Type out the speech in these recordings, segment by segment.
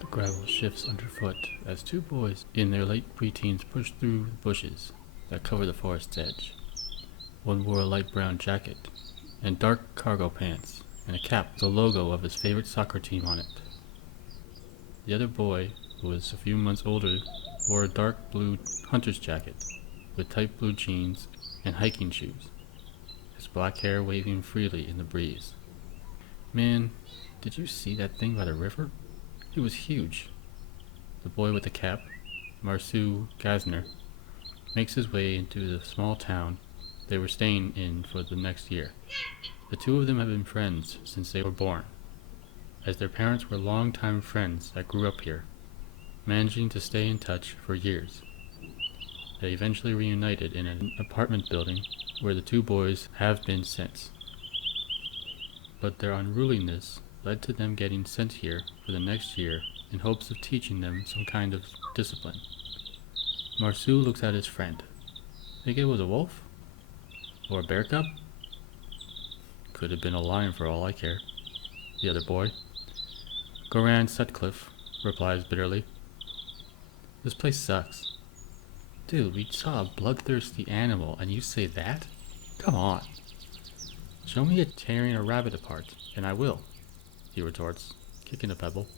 The gravel shifts underfoot as two boys in their late preteens push through the bushes that cover the forest's edge. One wore a light brown jacket and dark cargo pants and a cap with the logo of his favorite soccer team on it. The other boy, who was a few months older, wore a dark blue hunter's jacket with tight blue jeans and hiking shoes, his black hair waving freely in the breeze. Man, did you see that thing by the river? It was huge. The boy with the cap, Marceau Gassner, makes his way into the small town they were staying in for the next year. The two of them have been friends since they were born, as their parents were longtime friends that grew up here, managing to stay in touch for years. They eventually reunited in an apartment building where the two boys have been since. But their unruliness led to them getting sent here for the next year in hopes of teaching them some kind of discipline. Marceau looks at his friend. Think it was a wolf? Or a bear cub? Could have been a lion for all I care. The other boy, Goran Sutcliffe, replies bitterly. This place sucks. Dude, we saw a bloodthirsty animal and you say that? Come on. Show me it tearing a rabbit apart, and I will, he retorts, kicking a pebble.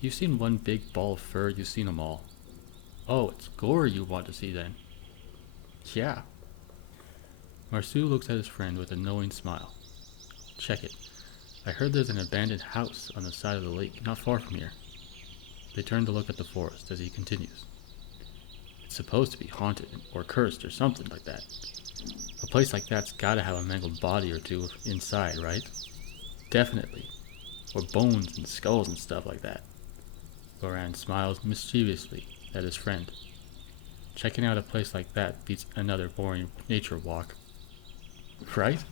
You've seen one big ball of fur, you've seen them all. Oh, it's gore you want to see then. Yeah. Marceau looks at his friend with a knowing smile. Check it. I heard there's an abandoned house on the side of the lake, not far from here. They turn to look at the forest as he continues. It's supposed to be haunted or cursed or something like that. A place like that's gotta have a mangled body or two inside, right? Definitely. Or bones and skulls and stuff like that. Goran smiles mischievously at his friend. Checking out a place like that beats another boring nature walk. Right?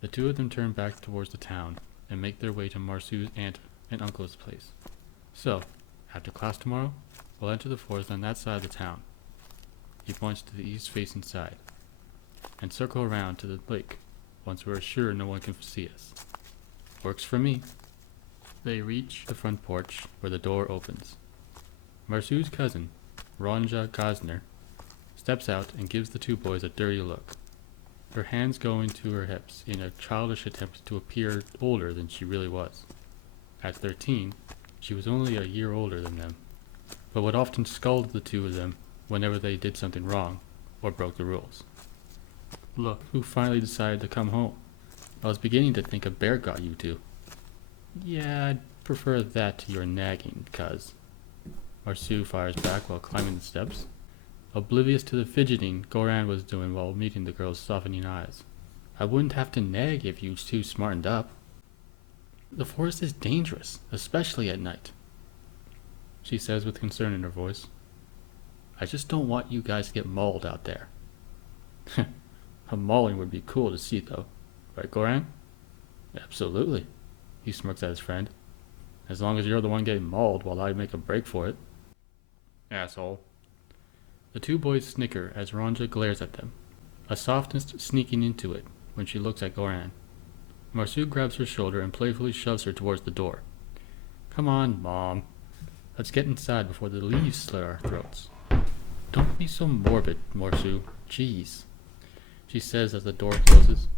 The two of them turn back towards the town and make their way to Marceau's aunt and uncle's place. So, after class tomorrow, we'll enter the forest on that side of the town. He points to the east-facing side, and circle around to the lake once we're sure no one can see us. Works for me. They reach the front porch where the door opens. Marceau's cousin, Ronja Gassner, steps out and gives the two boys a dirty look, her hands going to her hips in a childish attempt to appear older than she really was. At 13, she was only a year older than them, but would often scold the two of them whenever they did something wrong or broke the rules. Look, who finally decided to come home? I was beginning to think a bear got you two. Yeah, I'd prefer that to your nagging, cuz. Marceau fires back while climbing the steps, oblivious to the fidgeting Goran was doing while meeting the girl's softening eyes. I wouldn't have to nag if you two smartened up. The forest is dangerous, especially at night, she says with concern in her voice. I just don't want you guys to get mauled out there. A mauling would be cool to see, though. Right, Goran? Absolutely, he smirks at his friend. As long as you're the one getting mauled while I make a break for it. Asshole. The two boys snicker as Ronja glares at them, a softness sneaking into it when she looks at Goran. Marceau grabs her shoulder and playfully shoves her towards the door. Come on, Mom. Let's get inside before the leaves slit our throats. Don't be so morbid, Marceau. Jeez, she says as the door closes,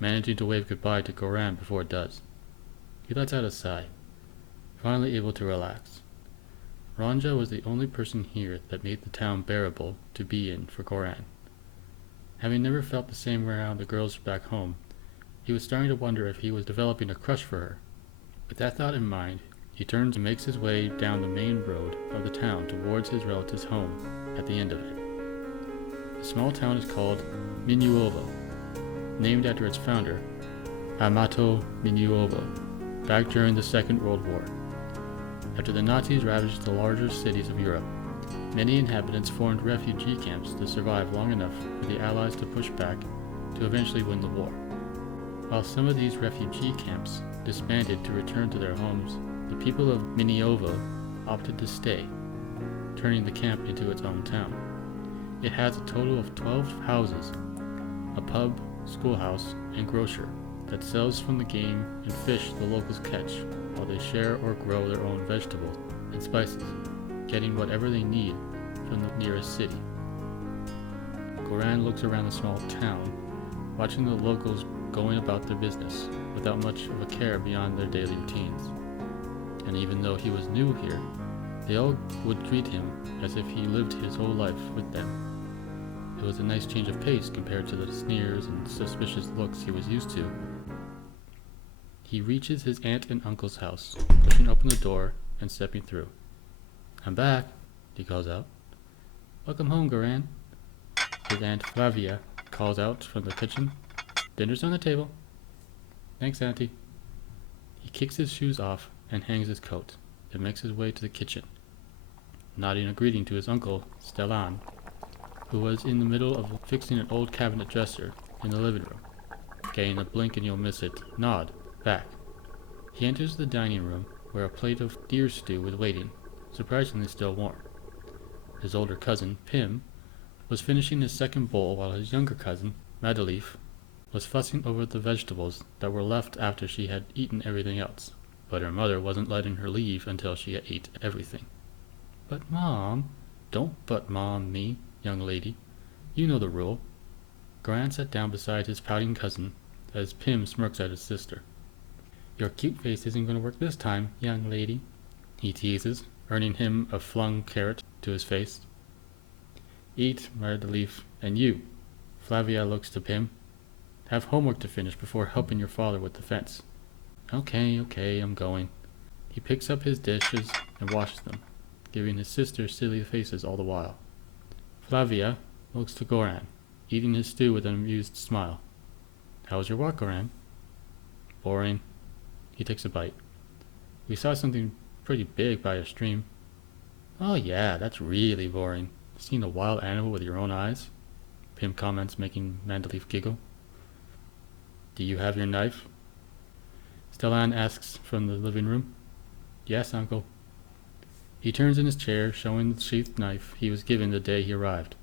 managing to wave goodbye to Goran before it does. He lets out a sigh, finally able to relax. Ronja was the only person here that made the town bearable to be in for Goran. Having never felt the same around the girls back home, he was starting to wonder if he was developing a crush for her. With that thought in mind, he turns and makes his way down the main road of the town towards his relative's home at the end of it. The small town is called Minuovo, named after its founder, Amato Minuovo, back during the Second World War. After the Nazis ravaged the larger cities of Europe, many inhabitants formed refugee camps to survive long enough for the Allies to push back to eventually win the war. While some of these refugee camps disbanded to return to their homes, the people of Minuovo opted to stay, turning the camp into its own town. It has a total of 12 houses, a pub, schoolhouse, and grocery, that sells from the game and fish the locals catch, while they share or grow their own vegetables and spices, getting whatever they need from the nearest city. Goran looks around the small town, watching the locals going about their business without much of a care beyond their daily routines. And even though he was new here, they all would greet him as if he lived his whole life with them. It was a nice change of pace compared to the sneers and suspicious looks he was used to. He reaches his aunt and uncle's house, pushing open the door and stepping through. "I'm back," he calls out. "Welcome home, Goran," his Aunt Flavia calls out from the kitchen. "Dinner's on the table." "Thanks, Auntie." He kicks his shoes off and hangs his coat, then makes his way to the kitchen, nodding a greeting to his uncle, Stellan, who was in the middle of fixing an old cabinet dresser in the living room, getting a blink and you'll miss it nod back. He enters the dining room, where a plate of deer stew was waiting, surprisingly still warm. His older cousin, Pim, was finishing his second bowl while his younger cousin, Madeleine, was fussing over the vegetables that were left after she had eaten everything else, but her mother wasn't letting her leave until she had ate everything. "But Mom..." "Don't but Mom me, young lady. You know the rule." Goran sat down beside his pouting cousin as Pim smirks at his sister. "Your cute face isn't going to work this time, young lady," he teases, earning him a flung carrot to his face. "Eat, Madeleine, and you." Flavia looks to Pim. "Have homework to finish before helping your father with the fence." Okay, I'm going." He picks up his dishes and washes them, giving his sister silly faces all the while. Flavia looks to Goran, eating his stew with an amused smile. "How was your walk, Goran?" "Boring." He takes a bite. "We saw something pretty big by a stream." "Oh yeah, that's really boring. Seeing a wild animal with your own eyes," Pim comments, making Madeleine giggle. "Do you have your knife?" Stellan asks from the living room. "Yes, uncle." He turns in his chair, showing the sheathed knife he was given the day he arrived.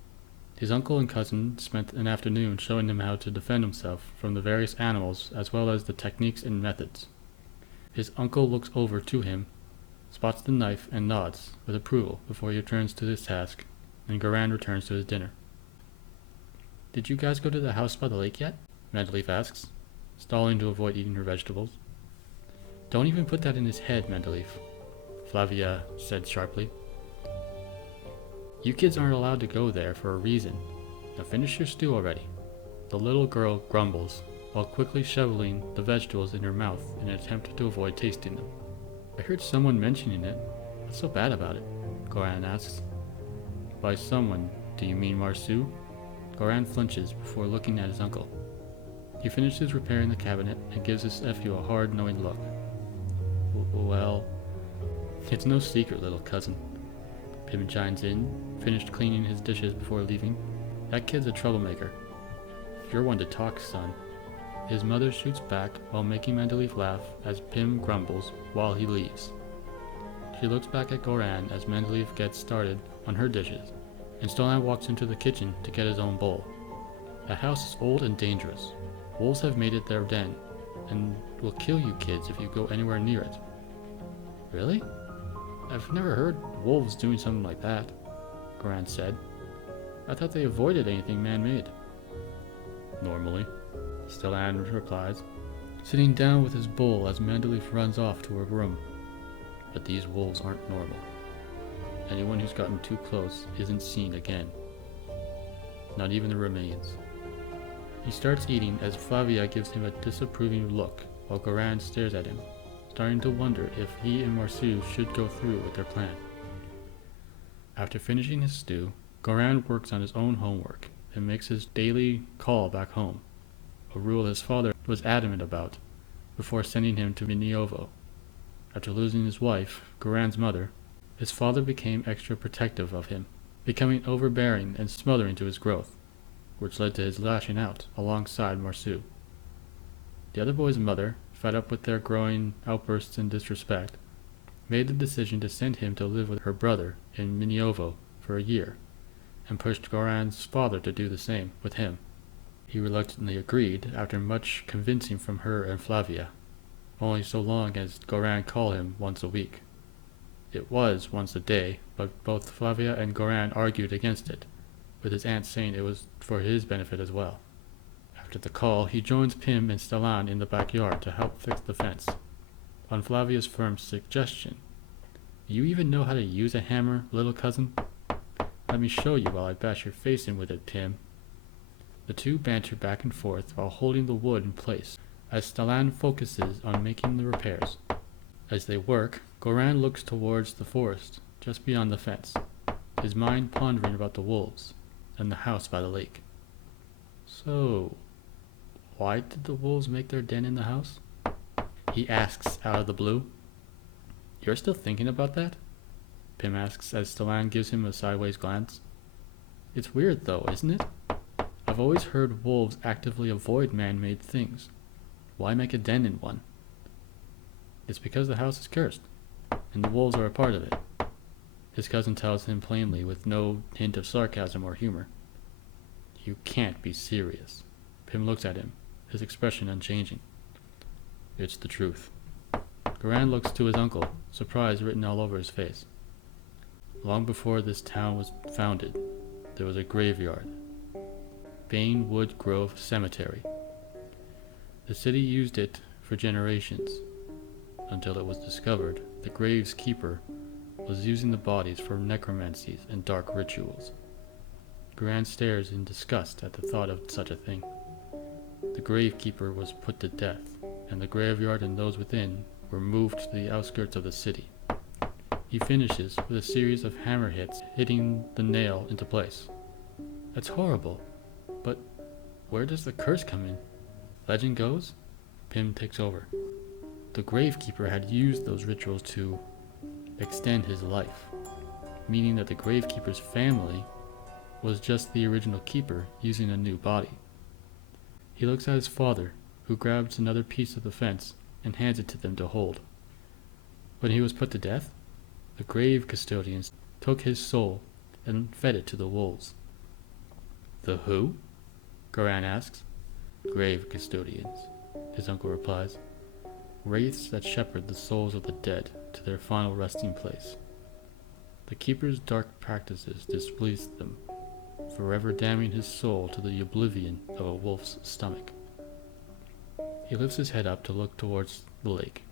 His uncle and cousin spent an afternoon showing him how to defend himself from the various animals as well as the techniques and methods. His uncle looks over to him, spots the knife and nods with approval before he returns to his task, and Goran returns to his dinner. "Did you guys go to the house by the lake yet?" Madeleine asks, stalling to avoid eating her vegetables. "Don't even put that in his head, Madeleine," Flavia said sharply. "You kids aren't allowed to go there for a reason. Now finish your stew already." The little girl grumbles, while quickly shoveling the vegetables in her mouth in an attempt to avoid tasting them. "I heard someone mentioning it. What's so bad about it?" Goran asks. "By someone, do you mean Marceau?" Goran flinches before looking at his uncle. He finishes repairing the cabinet and gives his nephew a hard, knowing look. "Well, it's no secret, little cousin." Pim chimes in, finished cleaning his dishes before leaving. "That kid's a troublemaker. You're one to talk, son." His mother shoots back while making Madeleine laugh as Pim grumbles while he leaves. She looks back at Goran as Madeleine gets started on her dishes, and Stellan walks into the kitchen to get his own bowl. That house is old and dangerous. Wolves have made it their den, and will kill you kids if you go anywhere near it. "Really? I've never heard wolves doing something like that," Goran said. "I thought they avoided anything man-made." "Normally," Stellan replies, sitting down with his bowl as Madeleine runs off to her room. "But these wolves aren't normal. Anyone who's gotten too close isn't seen again. Not even the remains." He starts eating as Flavia gives him a disapproving look while Goran stares at him, starting to wonder if he and Marceau should go through with their plan. After finishing his stew, Goran works on his own homework and makes his daily call back home, a rule his father was adamant about before sending him to Minuovo. After losing his wife, Goran's mother, his father became extra protective of him, becoming overbearing and smothering to his growth, which led to his lashing out alongside Marceau. The other boy's mother, fed up with their growing outbursts and disrespect, made the decision to send him to live with her brother in Minuovo for a year, and pushed Goran's father to do the same with him. He reluctantly agreed after much convincing from her and Flavia, only so long as Goran called him once a week. It was once a day, but both Flavia and Goran argued against it, with his aunt saying it was for his benefit as well. After the call, he joins Pim and Stellan in the backyard to help fix the fence. On Flavia's firm suggestion, "You even know how to use a hammer, little cousin? Let me show you while I bash your face in with it, Pim." The two banter back and forth while holding the wood in place, as Stellan focuses on making the repairs. As they work, Goran looks towards the forest just beyond the fence, his mind pondering about the wolves and the house by the lake. "So, why did the wolves make their den in the house?" he asks out of the blue. "You're still thinking about that?" Pim asks as Stellan gives him a sideways glance. "It's weird though, isn't it? I've always heard wolves actively avoid man-made things. Why make a den in one?" "It's because the house is cursed, and the wolves are a part of it," his cousin tells him plainly with no hint of sarcasm or humor. "You can't be serious." Pim looks at him, his expression unchanging. "It's the truth." Goran looks to his uncle, surprise written all over his face. Long before this town was founded, there was a graveyard, Bainwood Grove Cemetery. The city used it for generations, until it was discovered the grave's keeper was using the bodies for necromancies and dark rituals. Goran stares in disgust at the thought of such a thing. The gravekeeper was put to death, and the graveyard and those within were moved to the outskirts of the city. He finishes with a series of hammer hits hitting the nail into place. "That's horrible, but where does the curse come in?" Legend goes, Pim takes over, the gravekeeper had used those rituals to extend his life, meaning that the gravekeeper's family was just the original keeper using a new body. He looks at his father, who grabs another piece of the fence and hands it to them to hold. When he was put to death, the grave custodians took his soul and fed it to the wolves. "The who?" Goran asks. "Grave custodians," his uncle replies. "Wraiths that shepherd the souls of the dead to their final resting place. The keeper's dark practices displeased them, forever damning his soul to the oblivion of a wolf's stomach." He lifts his head up to look towards the lake.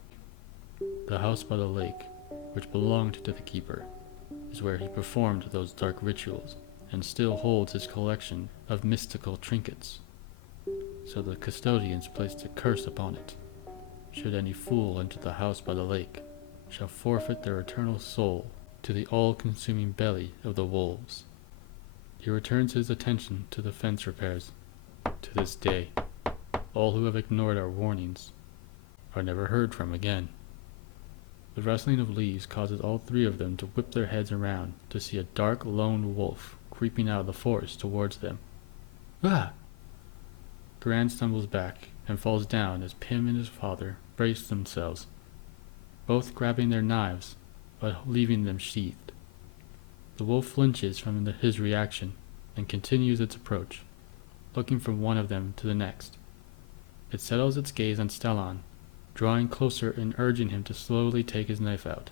The house by the lake, which belonged to the keeper, is where he performed those dark rituals and still holds his collection of mystical trinkets. So the custodians placed a curse upon it. Should any fool enter the house by the lake, shall forfeit their eternal soul to the all-consuming belly of the wolves. He returns his attention to the fence repairs. To this day, all who have ignored our warnings are never heard from again. The rustling of leaves causes all three of them to whip their heads around to see a dark lone wolf creeping out of the forest towards them. "Ah!" Goran stumbles back and falls down as Pim and his father brace themselves, both grabbing their knives but leaving them sheathed. The wolf flinches from his reaction and continues its approach, looking from one of them to the next. It settles its gaze on Stellan, drawing closer and urging him to slowly take his knife out.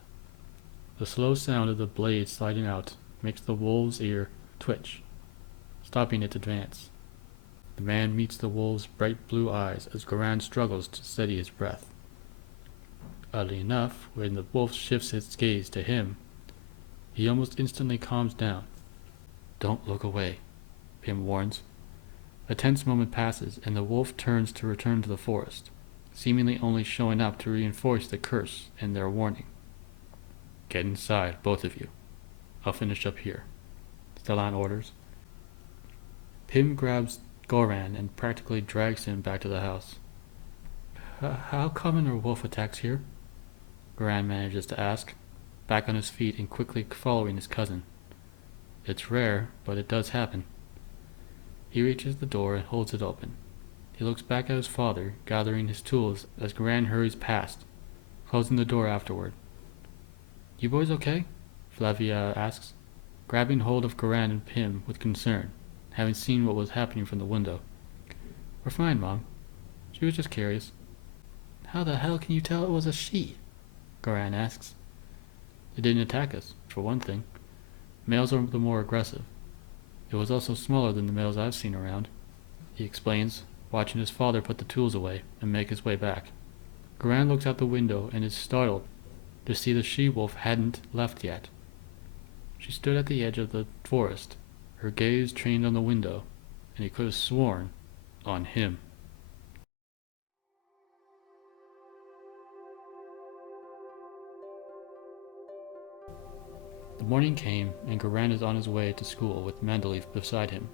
The slow sound of the blade sliding out makes the wolf's ear twitch, stopping its advance. The man meets the wolf's bright blue eyes as Goran struggles to steady his breath. Oddly enough, when the wolf shifts its gaze to him, he almost instantly calms down. "Don't look away," Pim warns. A tense moment passes, and the wolf turns to return to the forest, seemingly only showing up to reinforce the curse and their warning. "Get inside, both of you. I'll finish up here," Stellan orders. Pim grabs Goran and practically drags him back to the house. How common are wolf attacks here?" Goran manages to ask, back on his feet and quickly following his cousin. "It's rare, but it does happen." He reaches the door and holds it open. He looks back at his father, gathering his tools as Goran hurries past, closing the door afterward. "You boys okay?" Flavia asks, grabbing hold of Goran and Pim with concern, having seen what was happening from the window. We're fine, Mom. She was just curious. How the hell can you tell it was a she? Goran asks. It didn't attack us, for one thing. Males are the more aggressive. It was also smaller than the males I've seen around, he explains, watching his father put the tools away and make his way back. Goran looks out the window and is startled to see the she-wolf hadn't left yet. She stood at the edge of the forest, her gaze trained on the window, and he could have sworn on him. The morning came, and Goran is on his way to school with Mandalif beside him.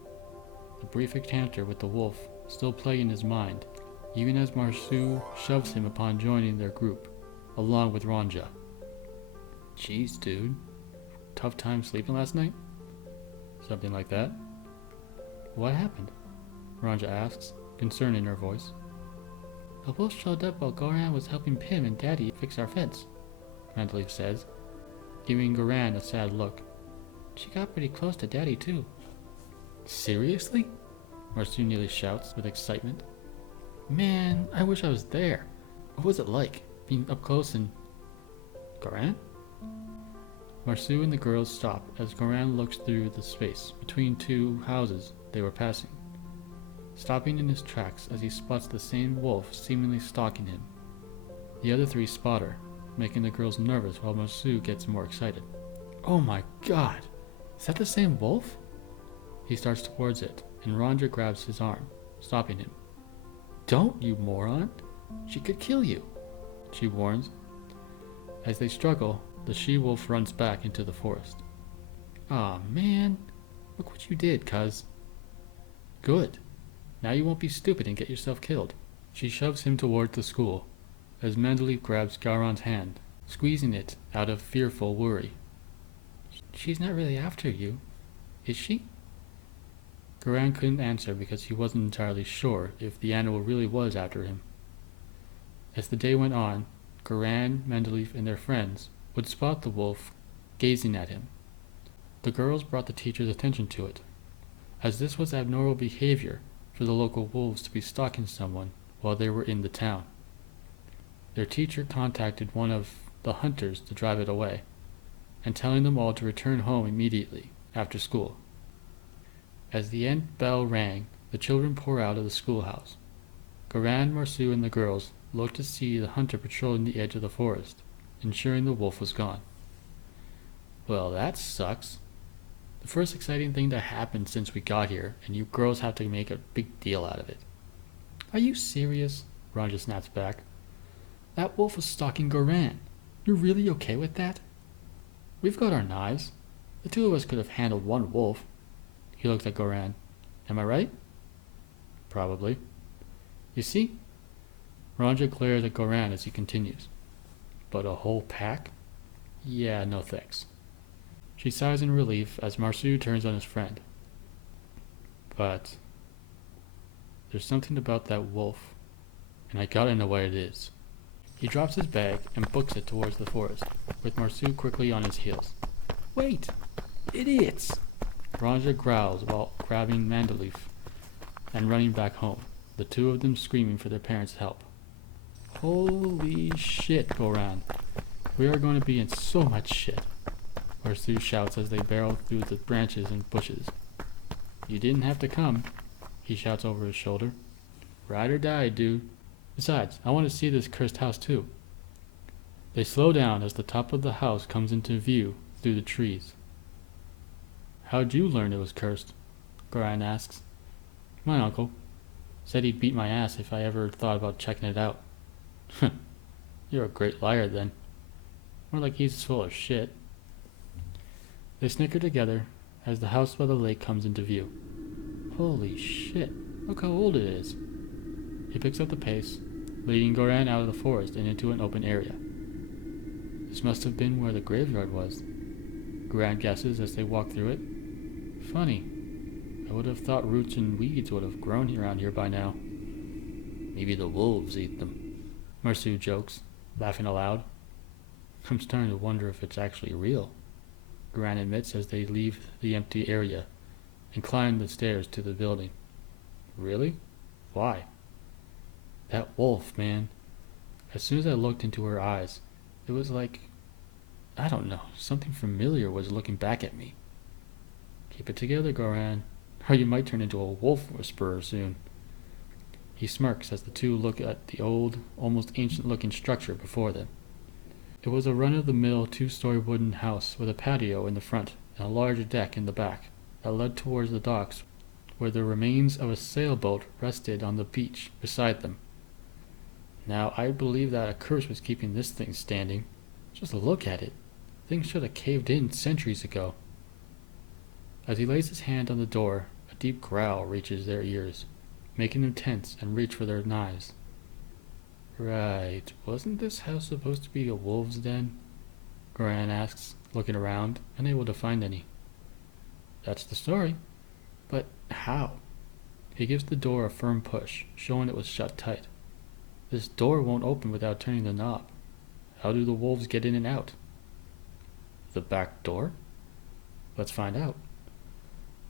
The brief encounter with the wolf still plaguing his mind, even as Marceau shoves him upon joining their group, along with Ranja. Jeez, dude. Tough time sleeping last night? Something like that. What happened? Ranja asks, concern in her voice. The wolf showed up while Goran was helping Pim and Daddy fix our fence, Mandalif says, giving Goran a sad look. She got pretty close to Daddy, too. Seriously? Marceau nearly shouts with excitement. Man, I wish I was there. What was it like, being up close and... Goran? Marceau and the girls stop as Goran looks through the space between two houses they were passing, stopping in his tracks as he spots the same wolf seemingly stalking him. The other three spot her, making the girls nervous while Marceau gets more excited. Oh my god! Is that the same wolf? He starts towards it, and Ranja grabs his arm, stopping him. Don't, you moron! She could kill you, she warns. As they struggle, the she-wolf runs back into the forest. Aw, man. Look what you did, cuz. Good. Now you won't be stupid and get yourself killed. She shoves him toward the school, as Mandalif grabs Goran's hand, squeezing it out of fearful worry. She's not really after you, is she? Goran couldn't answer because he wasn't entirely sure if the animal really was after him. As the day went on, Goran, Mandalif, and their friends would spot the wolf gazing at him. The girls brought the teacher's attention to it, as this was abnormal behavior for the local wolves to be stalking someone while they were in the town. Their teacher contacted one of the hunters to drive it away, and telling them all to return home immediately after school. As the end bell rang, the children pour out of the schoolhouse. Goran, Marceau, and the girls looked to see the hunter patrolling the edge of the forest, ensuring the wolf was gone. Well, that sucks. The first exciting thing that happened since we got here, and you girls have to make a big deal out of it. Are you serious? Ranja snaps back. That wolf was stalking Goran. You're really okay with that? We've got our knives. The two of us could have handled one wolf. He looked at Goran. Am I right? Probably. You see? Ranja glares at Goran as he continues. But a whole pack? Yeah, no thanks. She sighs in relief as Marceau turns on his friend. But there's something about that wolf, and I gotta know what it is. He drops his bag and books it towards the forest, with Marceau quickly on his heels. Wait! Idiots! Ranja growls while grabbing Mandalif and running back home, the two of them screaming for their parents' help. Holy shit, Goran. We are going to be in so much shit, Marceau shouts as they barrel through the branches and bushes. You didn't have to come, he shouts over his shoulder. Ride or die, dude. Besides, I want to see this cursed house too. They slow down as the top of the house comes into view through the trees. How'd you learn it was cursed? Goran asks. My uncle said he'd beat my ass if I ever thought about checking it out. You're a great liar then. More like he's full of shit. They snicker together as the house by the lake comes into view. Holy shit, look how old it is. He picks up the pace, leading Goran out of the forest and into an open area. This must have been where the graveyard was, Goran guesses as they walk through it. Funny, I would have thought roots and weeds would have grown around here by now. Maybe the wolves eat them, Marceau jokes, laughing aloud. I'm starting to wonder if it's actually real, Goran admits as they leave the empty area and climb the stairs to the building. Really? Why? That wolf, man. As soon as I looked into her eyes, it was like, I don't know, something familiar was looking back at me. Keep it together, Goran, or you might turn into a wolf whisperer soon. He smirks as the two look at the old, almost ancient-looking structure before them. It was a run-of-the-mill two-story wooden house with a patio in the front and a large deck in the back that led towards the docks where the remains of a sailboat rested on the beach beside them. Now, I believe that a curse was keeping this thing standing. Just look at it. Things should have caved in centuries ago. As he lays his hand on the door, a deep growl reaches their ears, making them tense and reach for their knives. Right, wasn't this house supposed to be a wolf's den? Goran asks, looking around, unable to find any. That's the story. But how? He gives the door a firm push, showing it was shut tight. This door won't open without turning the knob. How do the wolves get in and out? The back door? Let's find out.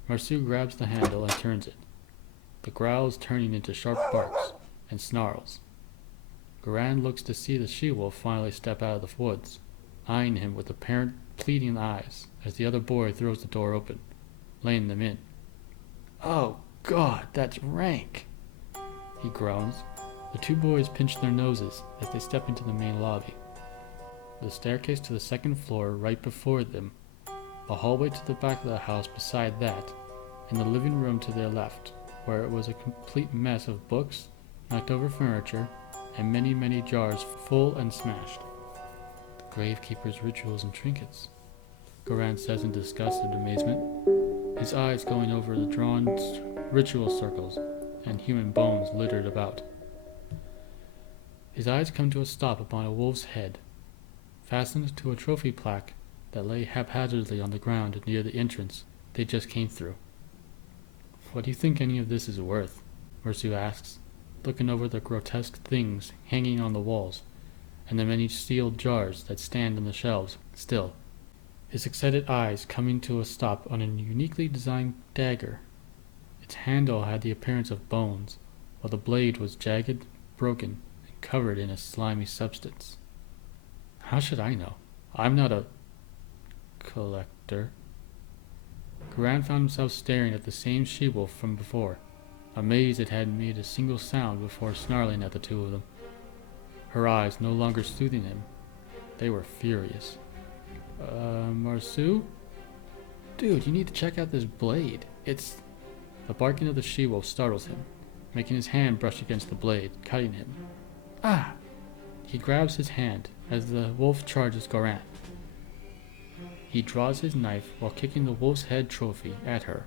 Marceau grabs the handle and turns it, the growls turning into sharp barks and snarls. Goran looks to see the she-wolf finally step out of the woods, eyeing him with apparent pleading eyes as the other boy throws the door open, letting them in. Oh, God, that's rank, he groans. The two boys pinch their noses as they step into the main lobby. The staircase to the second floor right before them, a hallway to the back of the house beside that, and the living room to their left, where it was a complete mess of books, knocked over furniture, and many, many jars full and smashed. The gravekeeper's rituals and trinkets, Goran says in disgusted amazement, his eyes going over the drawn ritual circles and human bones littered about. His eyes come to a stop upon a wolf's head, fastened to a trophy plaque that lay haphazardly on the ground near the entrance they just came through. What do you think any of this is worth? Marceau asks, looking over the grotesque things hanging on the walls and the many sealed jars that stand on the shelves still, his excited eyes coming to a stop on a uniquely designed dagger. Its handle had the appearance of bones, while the blade was jagged, broken, and covered in a slimy substance. How should I know? I'm not a collector. Goran found himself staring at the same she-wolf from before, amazed it hadn't made a single sound before snarling at the two of them. Her eyes no longer soothing him. They were furious. Marceau? Dude, you need to check out this blade. It's... The barking of the she-wolf startles him, making his hand brush against the blade, cutting him. Ah! He grabs his hand as the wolf charges Goran. He draws his knife while kicking the wolf's head trophy at her,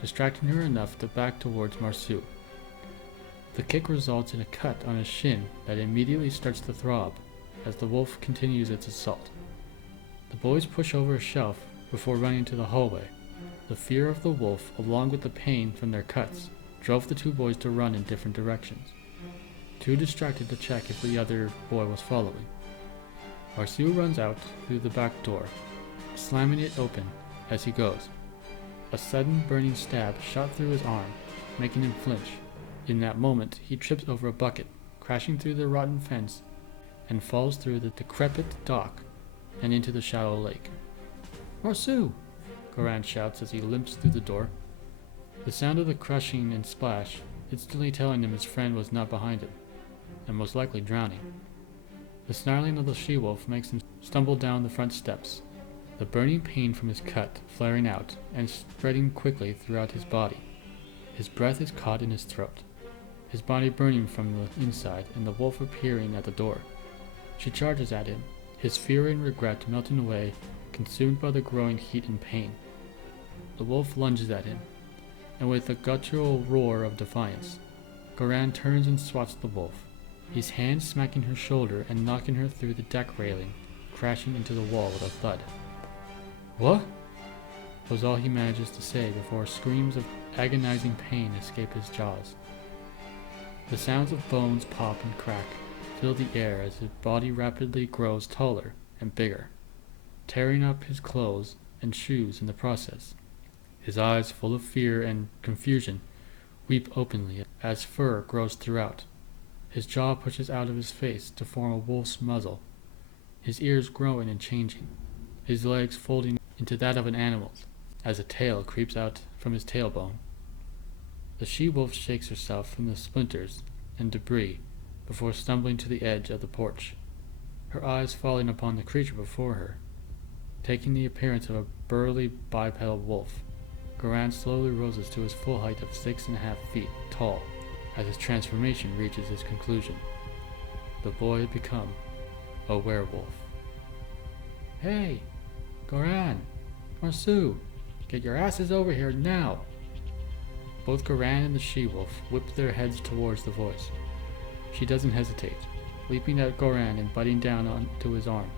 distracting her enough to back towards Marceau. The kick results in a cut on his shin that immediately starts to throb as the wolf continues its assault. The boys push over a shelf before running to the hallway. The fear of the wolf, along with the pain from their cuts, drove the two boys to run in different directions, too distracted to check if the other boy was following. Marceau runs out through the back door, slamming it open as he goes. A sudden burning stab shot through his arm, making him flinch. In that moment, he trips over a bucket, crashing through the rotten fence, and falls through the decrepit dock and into the shallow lake. Marceau! Goran shouts as he limps through the door. The sound of the crushing and splash instantly telling him his friend was not behind him, and most likely drowning. The snarling of the she-wolf makes him stumble down the front steps, the burning pain from his cut flaring out and spreading quickly throughout his body. His breath is caught in his throat, his body burning from the inside, and the wolf appearing at the door. She charges at him, his fear and regret melting away, consumed by the growing heat and pain. The wolf lunges at him, and with a guttural roar of defiance, Goran turns and swats the wolf, his hand smacking her shoulder and knocking her through the deck railing, crashing into the wall with a thud. What? Was all he manages to say before screams of agonizing pain escape his jaws. The sounds of bones pop and crack fill the air as his body rapidly grows taller and bigger, tearing up his clothes and shoes in the process. His eyes full of fear and confusion, weep openly as fur grows throughout. His jaw pushes out of his face to form a wolf's muzzle, his ears growing and changing, his legs folding into that of an animal's, as a tail creeps out from his tailbone. The she-wolf shakes herself from the splinters and debris before stumbling to the edge of the porch, her eyes falling upon the creature before her. Taking the appearance of a burly bipedal wolf, Goran slowly rises to his full height of 6.5 feet tall as his transformation reaches its conclusion. The boy had become a werewolf. "Hey, Goran, Marceau, get your asses over here now!" Both Goran and the she-wolf whip their heads towards the voice. She doesn't hesitate, leaping at Goran and biting down onto his arm,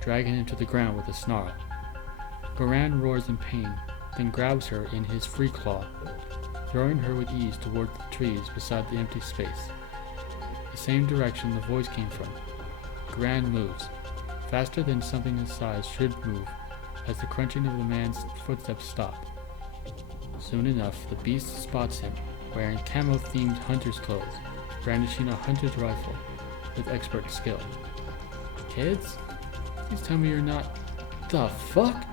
dragging him to the ground with a snarl. Goran roars in pain, then grabs her in his free claw, throwing her with ease toward the trees beside the empty space, the same direction the voice came from. Goran moves, faster than something his size should move, as the crunching of the man's footsteps stop. Soon enough, the beast spots him, wearing camo-themed hunter's clothes, brandishing a hunter's rifle with expert skill. "Kids, please tell me you're not..." "The fuck?"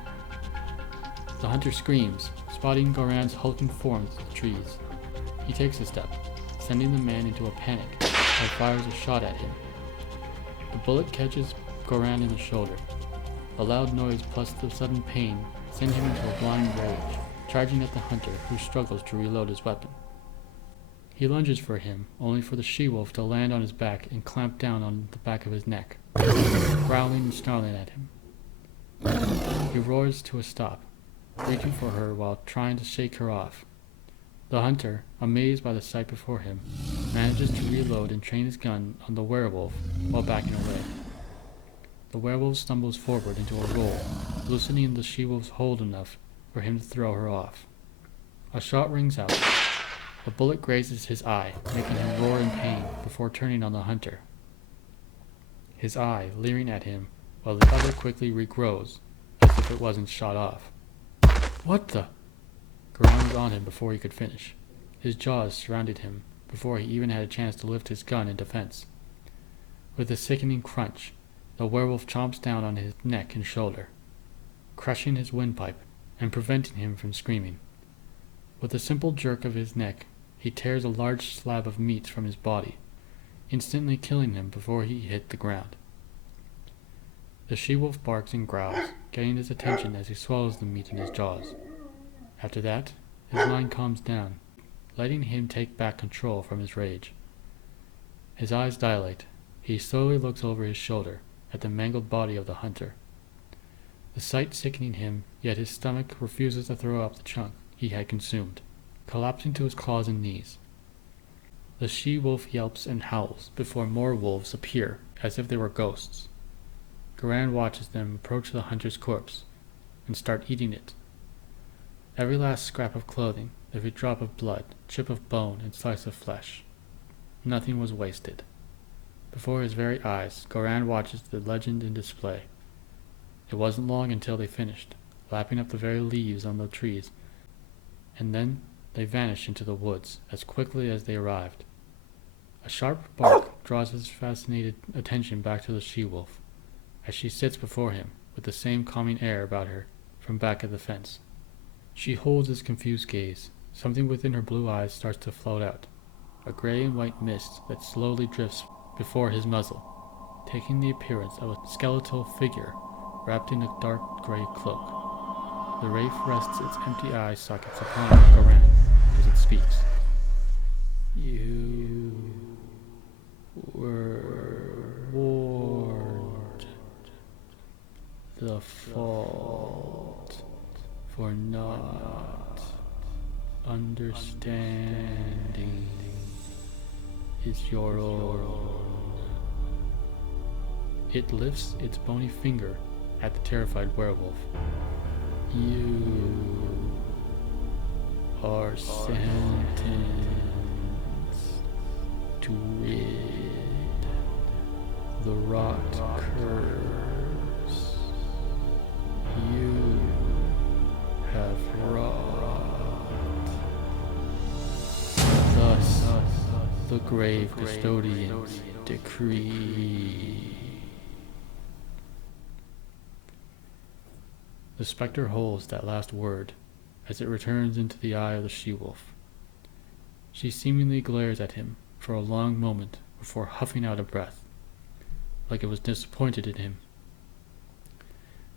The hunter screams, spotting Goran's hulking form through the trees. He takes a step, sending the man into a panic, and fires a shot at him. The bullet catches Goran in the shoulder. A loud noise plus the sudden pain send him into a blind rage, charging at the hunter, who struggles to reload his weapon. He lunges for him, only for the she-wolf to land on his back and clamp down on the back of his neck, growling and snarling at him. He roars to a stop, reaching for her while trying to shake her off. The hunter, amazed by the sight before him, manages to reload and train his gun on the werewolf while backing away. The werewolf stumbles forward into a roll, loosening the she-wolf's hold enough for him to throw her off. A shot rings out. A bullet grazes his eye, making him roar in pain before turning on the hunter, his eye leering at him while the other quickly regrows as if it wasn't shot off. "What the?" Goran was on him before he could finish. His jaws surrounded him before he even had a chance to lift his gun in defense. With a sickening crunch, the werewolf chomps down on his neck and shoulder, crushing his windpipe and preventing him from screaming. With a simple jerk of his neck, he tears a large slab of meat from his body, instantly killing him before he hit the ground. The she-wolf barks and growls, getting his attention as he swallows the meat in his jaws. After that, his mind calms down, letting him take back control from his rage. His eyes dilate. He slowly looks over his shoulder at the mangled body of the hunter, the sight sickening him, yet his stomach refuses to throw up the chunk he had consumed, collapsing to his claws and knees. The she-wolf yelps and howls before more wolves appear as if they were ghosts. Goran watches them approach the hunter's corpse and start eating it. Every last scrap of clothing, every drop of blood, chip of bone, and slice of flesh. Nothing was wasted. Before his very eyes, Goran watches the legend in display. It wasn't long until they finished, lapping up the very leaves on the trees, and then they vanished into the woods as quickly as they arrived. A sharp bark draws his fascinated attention back to the she-wolf, as she sits before him with the same calming air about her from back of the fence. She holds his confused gaze. Something within her blue eyes starts to float out, a gray and white mist that slowly drifts before his muzzle, taking the appearance of a skeletal figure wrapped in a dark gray cloak. The wraith rests its empty eye sockets upon Goran as it speaks. "You were warned. The fault for not understanding is your own." It lifts its bony finger at the terrified werewolf. "You are sentenced to rid the rot curse. You have wrought." grave custodians decree. The spectre holds that last word as it returns into the eye of the she-wolf. She seemingly glares at him for a long moment before huffing out a breath, like it was disappointed in him.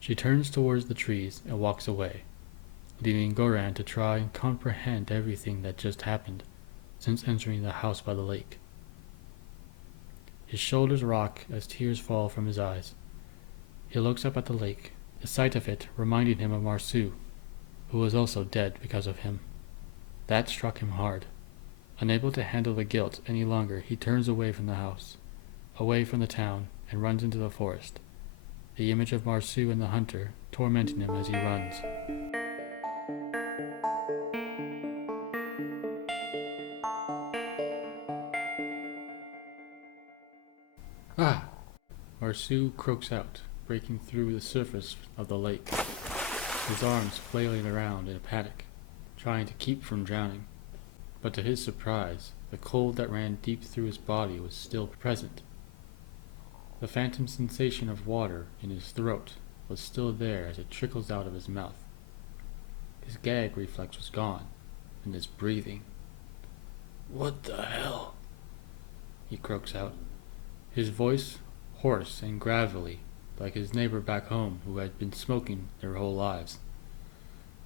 She turns towards the trees and walks away, leaving Goran to try and comprehend everything that just happened since entering the house by the lake. His shoulders rock as tears fall from his eyes. He looks up at the lake, the sight of it reminding him of Marceau, who was also dead because of him. That struck him hard. Unable to handle the guilt any longer, he turns away from the house, away from the town, and runs into the forest, the image of Marceau and the hunter tormenting him as he runs. Ah! Marceau croaks out, breaking through the surface of the lake, his arms flailing around in a panic, trying to keep from drowning. But to his surprise, the cold that ran deep through his body was still present. The phantom sensation of water in his throat was still there as it trickles out of his mouth. His gag reflex was gone, and his breathing. "What the hell?" he croaks out, his voice hoarse and gravelly, like his neighbor back home who had been smoking their whole lives,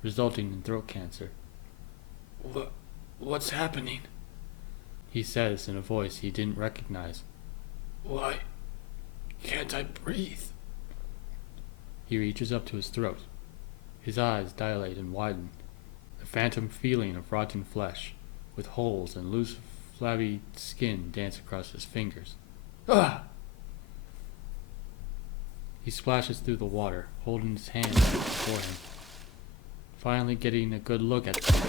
resulting in throat cancer. What's happening?" he says in a voice he didn't recognize. "Why can't I breathe?" He reaches up to his throat. His eyes dilate and widen, the phantom feeling of rotten flesh, with holes and loose, flabby skin dance across his fingers. Ah! He splashes through the water, holding his hands before him, finally getting a good look at them.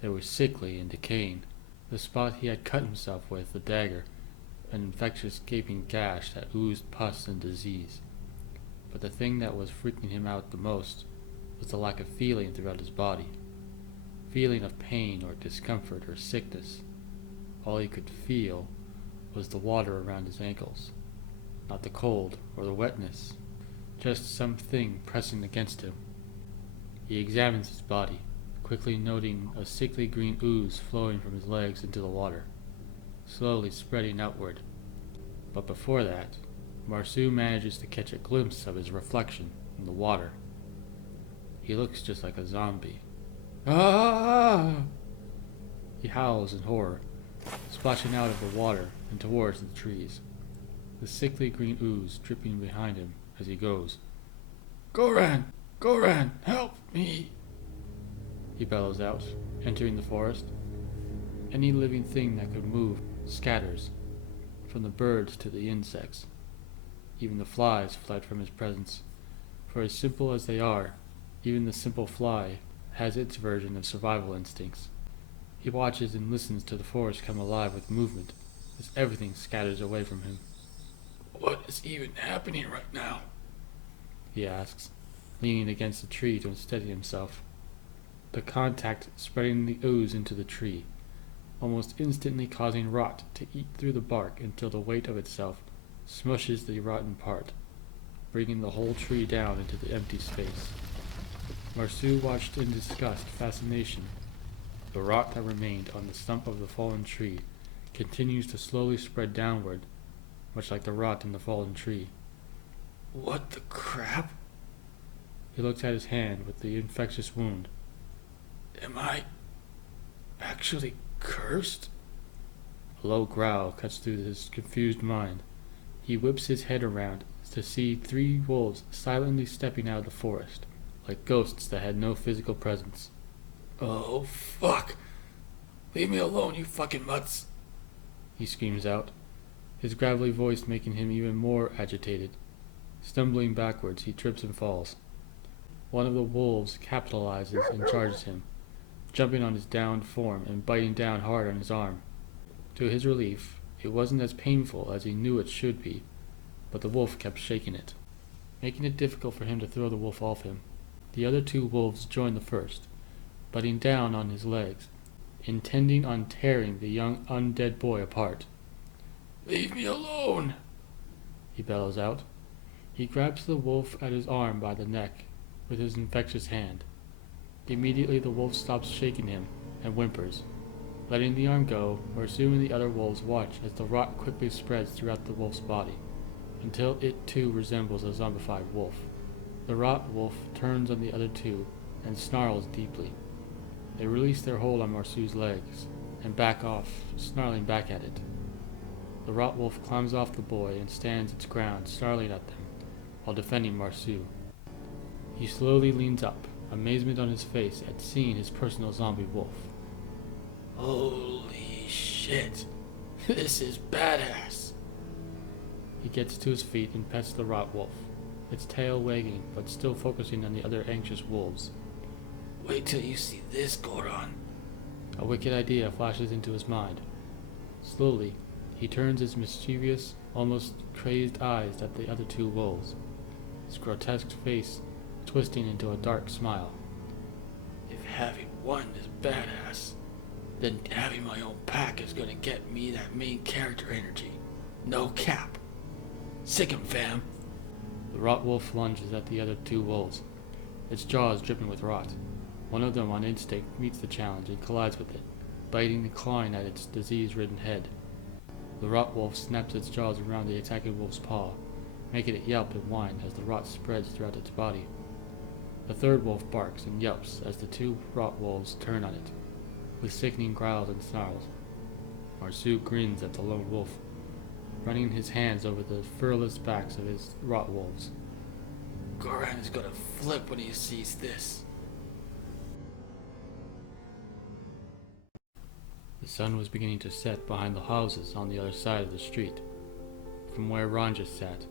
They were sickly and decaying. The spot he had cut himself with the dagger, an infectious gaping gash that oozed pus and disease. But the thing that was freaking him out the most was the lack of feeling throughout his body. Feeling of pain or discomfort or sickness. All he could feel was the water around his ankles. Not the cold or the wetness, just something pressing against him. He examines his body, quickly noting a sickly green ooze flowing from his legs into the water, slowly spreading outward. But before that, Marceau manages to catch a glimpse of his reflection in the water. He looks just like a zombie. Ah! He howls in horror, splashing out of the water and towards the trees, the sickly green ooze dripping behind him as he goes. "Goran! Goran! Help me!" he bellows out, entering the forest. Any living thing that could move scatters, from the birds to the insects. Even the flies fled from his presence, for as simple as they are, even the simple fly has its version of survival instincts. He watches and listens to the forest come alive with movement, as everything scatters away from him. "What is even happening right now?" he asks, leaning against a tree to steady himself. The contact spreading the ooze into the tree, almost instantly causing rot to eat through the bark until the weight of itself smushes the rotten part, bringing the whole tree down into the empty space. Marceau watched in disgust, fascination. The rot that remained on the stump of the fallen tree continues to slowly spread downward, much like the rot in the fallen tree. "What the crap?" He looks at his hand with the infectious wound. "Am I actually cursed?" A low growl cuts through his confused mind. He whips his head around to see 3 wolves silently stepping out of the forest, like ghosts that had no physical presence. "Oh, fuck! Leave me alone, you fucking mutts!" he screams out, his gravelly voice making him even more agitated. Stumbling backwards, he trips and falls. One of the wolves capitalizes and charges him, jumping on his downed form and biting down hard on his arm. To his relief, it wasn't as painful as he knew it should be, but the wolf kept shaking it, making it difficult for him to throw the wolf off him. The other 2 wolves joined the first, biting down on his legs. intending on tearing the young undead boy apart. "Leave me alone!" he bellows out. He grabs the wolf at his arm by the neck with his infectious hand. Immediately the wolf stops shaking him and whimpers. Letting the arm go, Marceau and the other wolves watch as the rot quickly spreads throughout the wolf's body, until it too resembles a zombified wolf. The rot wolf turns on the other two and snarls deeply. They release their hold on Marceau's legs and back off, snarling back at it. The rot wolf climbs off the boy and stands its ground, snarling at them, while defending Marceau. He slowly leans up, amazement on his face at seeing his personal zombie wolf. "Holy shit! This is badass!" He gets to his feet and pets the rot wolf, its tail wagging but still focusing on the other anxious wolves. "Wait till you see this, Goran." A wicked idea flashes into his mind. Slowly, he turns his mischievous, almost crazed eyes at the other two wolves, his grotesque face twisting into a dark smile. "If having one is badass, then having my own pack is gonna get me that main character energy. No cap. Sick 'em, fam." The rot wolf lunges at the other two wolves, its jaws dripping with rot. One of them on instinct meets the challenge and collides with it, biting and clawing at its disease-ridden head. The rot wolf snaps its jaws around the attacking wolf's paw, making it yelp and whine as the rot spreads throughout its body. The third wolf barks and yelps as the two rot wolves turn on it, with sickening growls and snarls. Marceau grins at the lone wolf, running his hands over the furless backs of his rot wolves. "Goran is gonna flip when he sees this." The sun was beginning to set behind the houses on the other side of the street, from where Ranja sat.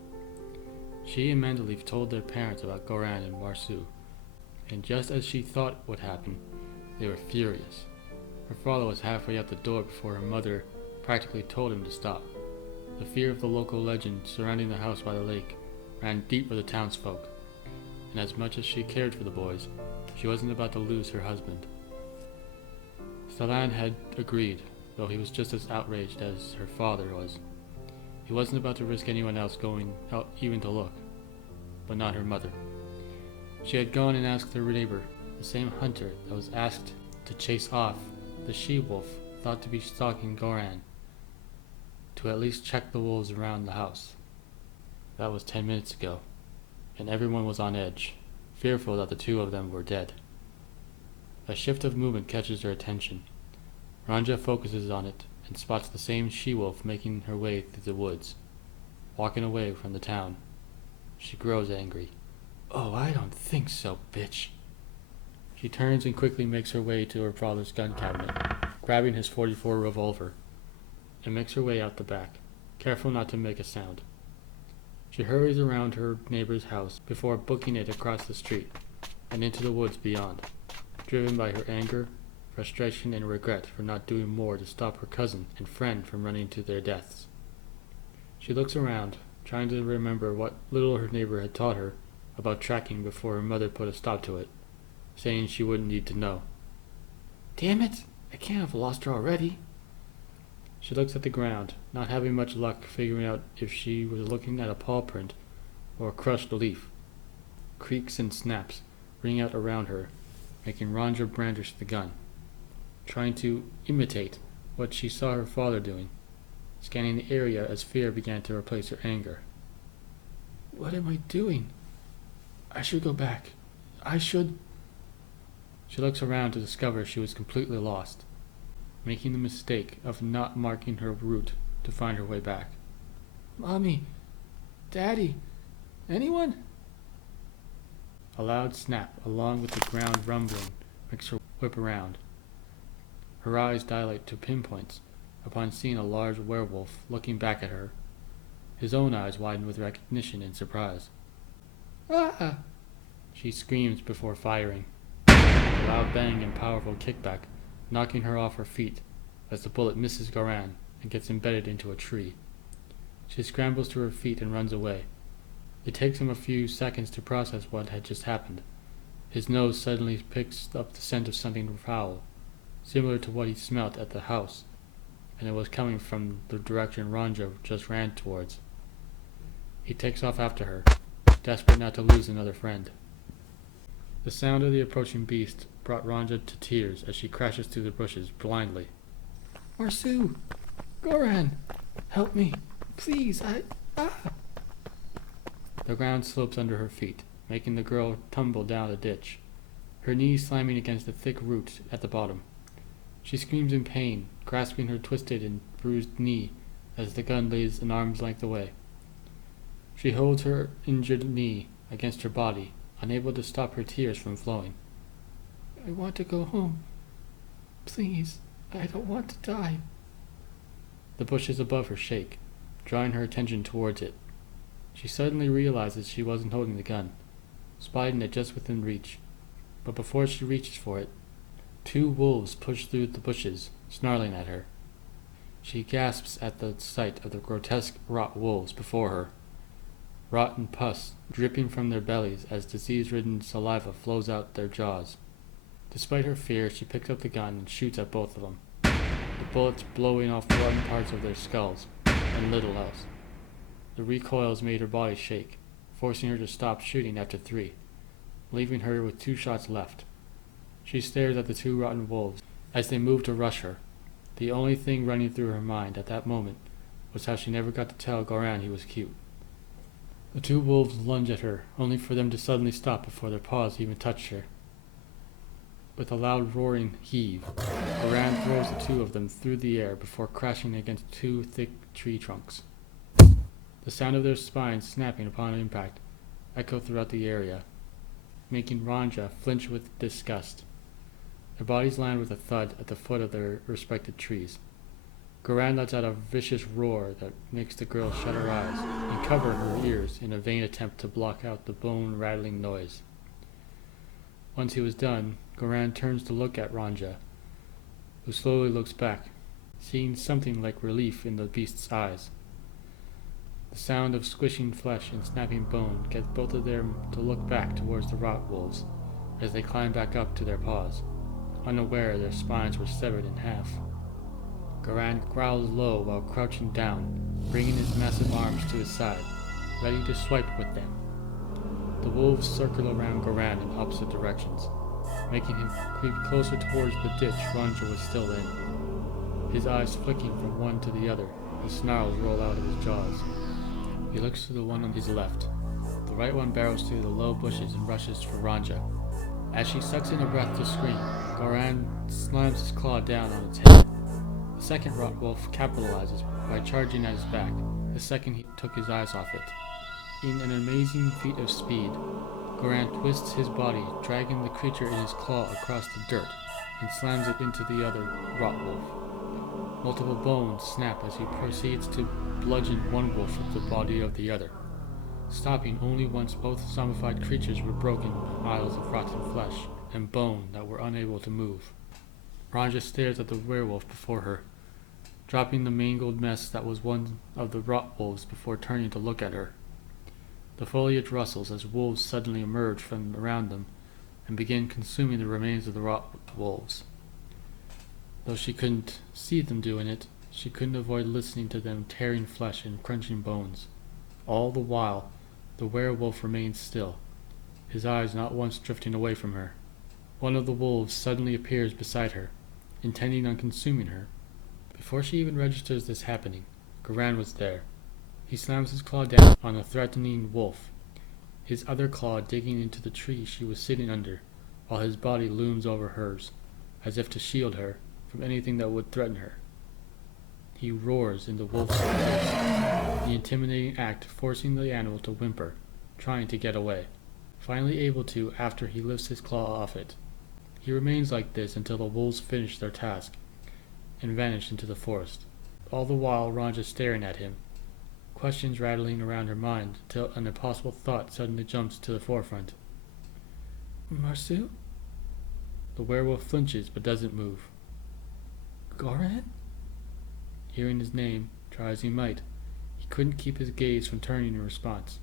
She and Mandaliev told their parents about Goran and Marceau, and just as she thought would happen, they were furious. Her father was halfway out the door before her mother practically told him to stop. The fear of the local legend surrounding the house by the lake ran deep with the townsfolk, and as much as she cared for the boys, she wasn't about to lose her husband. Stalan had agreed, though he was just as outraged as her father was. He wasn't about to risk anyone else going out even to look, but not her mother. She had gone and asked her neighbor, the same hunter that was asked to chase off the she-wolf thought to be stalking Goran, to at least check the wolves around the house. That was 10 minutes ago, and everyone was on edge, fearful that the two of them were dead. A shift of movement catches her attention. Ranja focuses on it and spots the same she-wolf making her way through the woods, walking away from the town. She grows angry. "Oh, I don't think so, bitch." She turns and quickly makes her way to her father's gun cabinet, grabbing his .44 revolver, and makes her way out the back, careful not to make a sound. She hurries around her neighbor's house before booking it across the street and into the woods beyond, driven by her anger, frustration, and regret for not doing more to stop her cousin and friend from running to their deaths. She looks around, trying to remember what little her neighbor had taught her about tracking before her mother put a stop to it, saying she wouldn't need to know. "Damn it, I can't have lost her already." She looks at the ground, not having much luck figuring out if she was looking at a paw print or a crushed leaf. Creaks and snaps ring out around her, making Ranja brandish the gun, trying to imitate what she saw her father doing, scanning the area as fear began to replace her anger. "What am I doing? I should go back. I should..." She looks around to discover she was completely lost, making the mistake of not marking her route to find her way back. "Mommy, Daddy, anyone?" A loud snap, along with the ground rumbling, makes her whip around. Her eyes dilate to pinpoints upon seeing a large werewolf looking back at her. His own eyes widen with recognition and surprise. "Ah!" She screams before firing. A loud bang and powerful kickback, knocking her off her feet as the bullet misses Goran and gets embedded into a tree. She scrambles to her feet and runs away. It takes him a few seconds to process what had just happened. His nose suddenly picks up the scent of something foul, similar to what he smelt at the house, and it was coming from the direction Ranja just ran towards. He takes off after her, desperate not to lose another friend. The sound of the approaching beast brought Ranja to tears as she crashes through the bushes blindly. Marceau! Goran! Help me! Please, The ground slopes under her feet, making the girl tumble down a ditch, her knees slamming against the thick roots at the bottom. She screams in pain, grasping her twisted and bruised knee as the gun lays an arm's length away. She holds her injured knee against her body, unable to stop her tears from flowing. I want to go home. Please, I don't want to die. The bushes above her shake, drawing her attention towards it. She suddenly realizes she wasn't holding the gun, spotting it just within reach. But before she reaches for it, 2 wolves push through the bushes, snarling at her. She gasps at the sight of the grotesque rot wolves before her, rot and pus dripping from their bellies as disease-ridden saliva flows out their jaws. Despite her fear, she picks up the gun and shoots at both of them, the bullets blowing off rotten parts of their skulls, and little else. The recoils made her body shake, forcing her to stop shooting after 3, leaving her with 2 shots left. She stares at the 2 rotten wolves as they move to rush her. The only thing running through her mind at that moment was how she never got to tell Goran he was cute. The 2 wolves lunge at her, only for them to suddenly stop before their paws even touched her. With a loud roaring heave, Goran throws the 2 of them through the air before crashing against 2 thick tree trunks. The sound of their spines snapping upon impact echoed throughout the area, making Ranja flinch with disgust. Their bodies land with a thud at the foot of their respective trees. Goran lets out a vicious roar that makes the girl shut her eyes and cover her ears in a vain attempt to block out the bone-rattling noise. Once he was done, Goran turns to look at Ranja, who slowly looks back, seeing something like relief in the beast's eyes. The sound of squishing flesh and snapping bone gets both of them to look back towards the rot wolves as they climb back up to their paws, unaware their spines were severed in half. Goran growls low while crouching down, bringing his massive arms to his side, ready to swipe with them. The wolves circle around Goran in opposite directions, making him creep closer towards the ditch Ranja was still in. His eyes flicking from one to the other as snarls roll out of his jaws. He looks to the one on his left. The right one barrels through the low bushes and rushes for Ranja. As she sucks in a breath to scream, Goran slams his claw down on its head. The second rot wolf capitalizes by charging at his back the second he took his eyes off it. In an amazing feat of speed, Goran twists his body, dragging the creature in his claw across the dirt, and slams it into the other rot wolf. Multiple bones snap as he proceeds to bludgeon one wolf with the body of the other, stopping only once both zombified creatures were broken piles of rotten flesh and bone that were unable to move. Ranja stares at the werewolf before her, dropping the mangled mess that was one of the rot wolves before turning to look at her. The foliage rustles as wolves suddenly emerge from around them and begin consuming the remains of the rot wolves. Though she couldn't see them doing it, she couldn't avoid listening to them tearing flesh and crunching bones. All the while, the werewolf remained still, his eyes not once drifting away from her. One of the wolves suddenly appears beside her, intending on consuming her. Before she even registers this happening, Goran was there. He slams his claw down on the threatening wolf, his other claw digging into the tree she was sitting under, while his body looms over hers, as if to shield her from anything that would threaten her. He roars in the wolf's face, the intimidating act forcing the animal to whimper, trying to get away, finally able to after he lifts his claw off it. He remains like this until the wolves finish their task and vanish into the forest, all the while Ranja staring at him, questions rattling around her mind until an impossible thought suddenly jumps to the forefront. Marceau? The werewolf flinches but doesn't move. Goran? Hearing his name, try as he might, he couldn't keep his gaze from turning in response,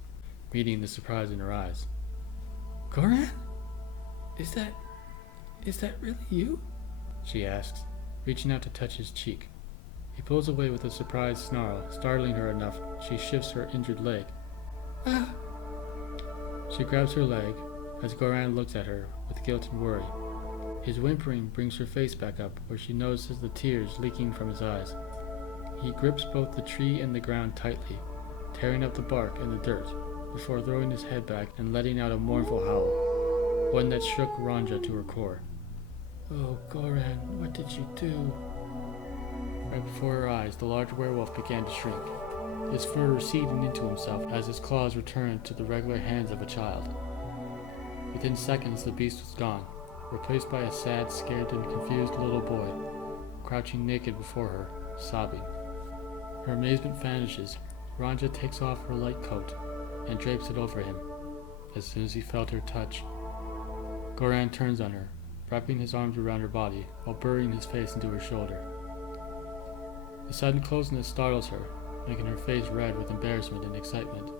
meeting the surprise in her eyes. Goran? Is that really you? she asks, reaching out to touch his cheek. He pulls away with a surprised snarl, startling her enough she shifts her injured leg. Ah! She grabs her leg as Goran looks at her with guilt and worry. His whimpering brings her face back up, where she notices the tears leaking from his eyes. He grips both the tree and the ground tightly, tearing up the bark and the dirt, before throwing his head back and letting out a mournful howl, one that shook Ranja to her core. Oh, Goran, what did you do? Right before her eyes, the large werewolf began to shrink, his fur receding into himself as his claws returned to the regular hands of a child. Within seconds, the beast was gone, replaced by a sad, scared, and confused little boy, crouching naked before her, sobbing. Her amazement vanishes. Ranja takes off her light coat and drapes it over him. As soon as he felt her touch, Goran turns on her, wrapping his arms around her body while burying his face into her shoulder. The sudden closeness startles her, making her face red with embarrassment and excitement.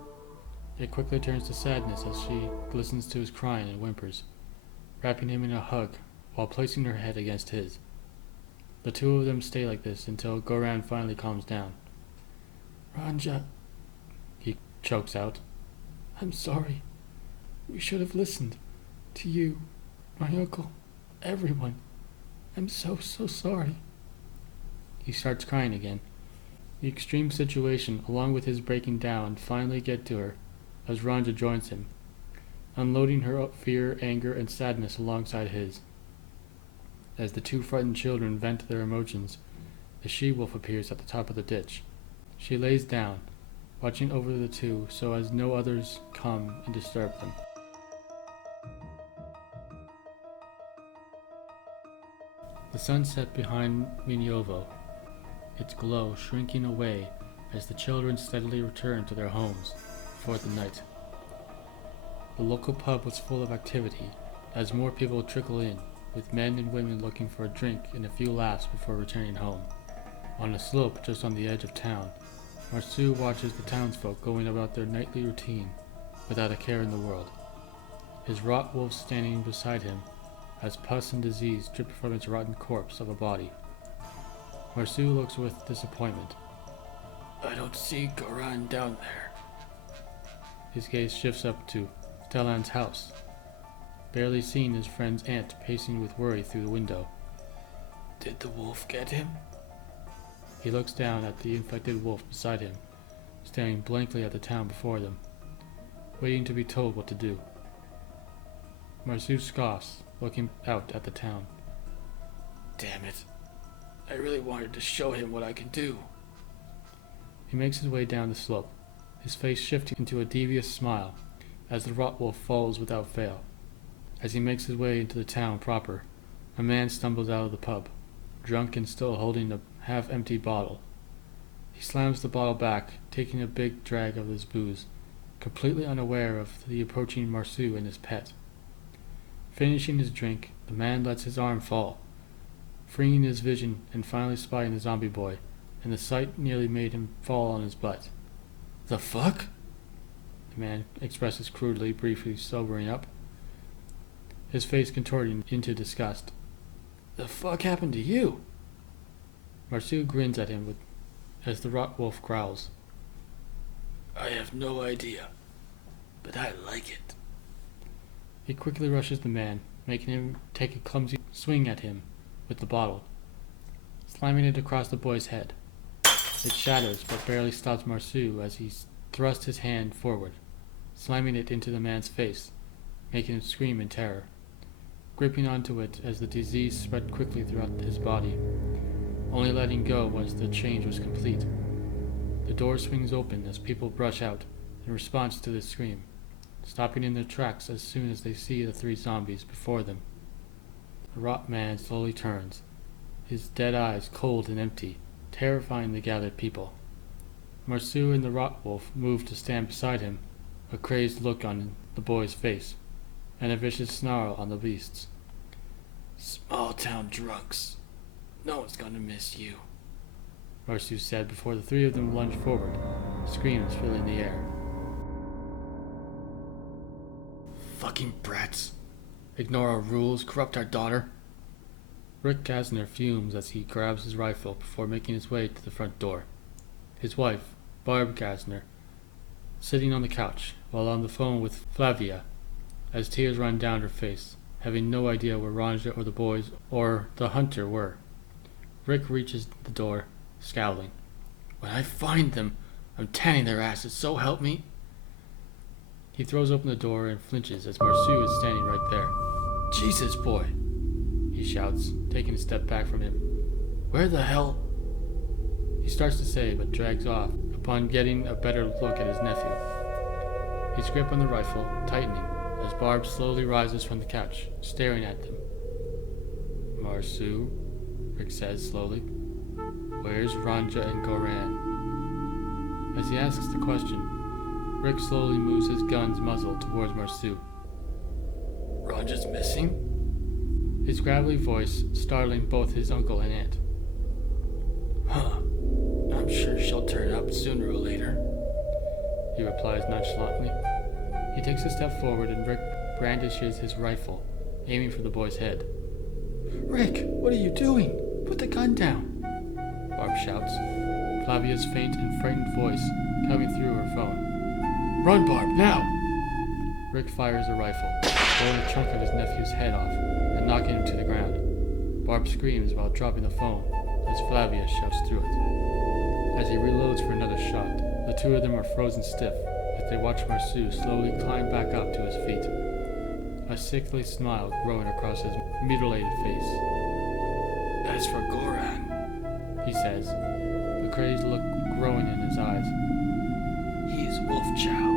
It quickly turns to sadness as she listens to his crying and whimpers, wrapping him in a hug while placing her head against his. The two of them stay like this until Goran finally calms down. Ranja, he chokes out. I'm sorry. We should have listened to you, my uncle, everyone. I'm so sorry. He starts crying again. The extreme situation, along with his breaking down, finally get to her as Ranja joins him, unloading her fear, anger, and sadness alongside his. As the two frightened children vent their emotions, the she-wolf appears at the top of the ditch. She lays down, watching over the two so as no others come and disturb them. The sun set behind Minuovo, its glow shrinking away as the children steadily return to their homes for the night. The local pub was full of activity as more people trickle in, with men and women looking for a drink and a few laughs before returning home. On a slope just on the edge of town, Marceau watches the townsfolk going about their nightly routine without a care in the world. His rot wolf standing beside him as pus and disease drip from its rotten corpse of a body. Marceau looks with disappointment. I don't see Goran down there. His gaze shifts up to Stellan's house, barely seeing his friend's aunt pacing with worry through the window. Did the wolf get him? He looks down at the infected wolf beside him, staring blankly at the town before them, waiting to be told what to do. Marceau scoffs, looking out at the town. Damn it. I really wanted to show him what I can do. He makes his way down the slope, his face shifting into a devious smile as the rotwolf falls without fail. As he makes his way into the town proper, a man stumbles out of the pub, drunk and still holding a half-empty bottle. He slams the bottle back, taking a big drag of his booze, completely unaware of the approaching Marceau and his pet. Finishing his drink, the man lets his arm fall, freeing his vision and finally spotting the zombie boy, and the sight nearly made him fall on his butt. The fuck? The man expresses crudely, briefly sobering up, his face contorting into disgust. The fuck happened to you? Marceau grins at him as the rot wolf growls. I have no idea, but I like it. He quickly rushes the man, making him take a clumsy swing at him with the bottle, slamming it across the boy's head. It shatters, but barely stops Marceau as he thrusts his hand forward, slamming it into the man's face, making him scream in terror, gripping onto it as the disease spread quickly throughout his body, only letting go once the change was complete. The door swings open as people brush out in response to the scream, stopping in their tracks as soon as they see the three zombies before them. The rot man slowly turns, his dead eyes cold and empty, terrifying the gathered people. Marceau and the rot wolf move to stand beside him, a crazed look on the boy's face, and a vicious snarl on the beast's. Small town drunks. No one's gonna miss you, Marceau said before the three of them lunged forward, screams filling the air. Fucking brats. Ignore our rules, corrupt our daughter. Rick Gassner fumes as he grabs his rifle before making his way to the front door. His wife, Barb Gassner, sitting on the couch while on the phone with Flavia, as tears run down her face, having no idea where Ranja or the boys or the hunter were. Rick reaches the door, scowling. "When I find them, I'm tanning their asses, so help me." He throws open the door and flinches as Marceau is standing right there. "Jesus, boy," he shouts, taking a step back from him. "Where the hell?" He starts to say, but drags off upon getting a better look at his nephew. His grip on the rifle tightening as Barb slowly rises from the couch, staring at them. "Marceau," Rick says slowly, "where's Ranja and Goran?" As he asks the question, Rick slowly moves his gun's muzzle towards Marceau. "Ranja's missing?" His gravelly voice startling both his uncle and aunt. "Huh. I'm sure she'll turn up sooner or later," he replies nonchalantly. He takes a step forward and Rick brandishes his rifle, aiming for the boy's head. "Rick, what are you doing? Put the gun down!" Barb shouts, Flavia's faint and frightened voice coming through her phone. "Run, Barb, now!" Rick fires a rifle, blowing a chunk of his nephew's head off and knocking him to the ground. Barb screams while dropping the phone as Flavia shouts through it. As he reloads for another shot, the two of them are frozen stiff as they watch Marceau slowly climb back up to his feet, a sickly smile growing across his mutilated face. "As for Goran," he says, a crazed look growing in his eyes, "he's wolf chow."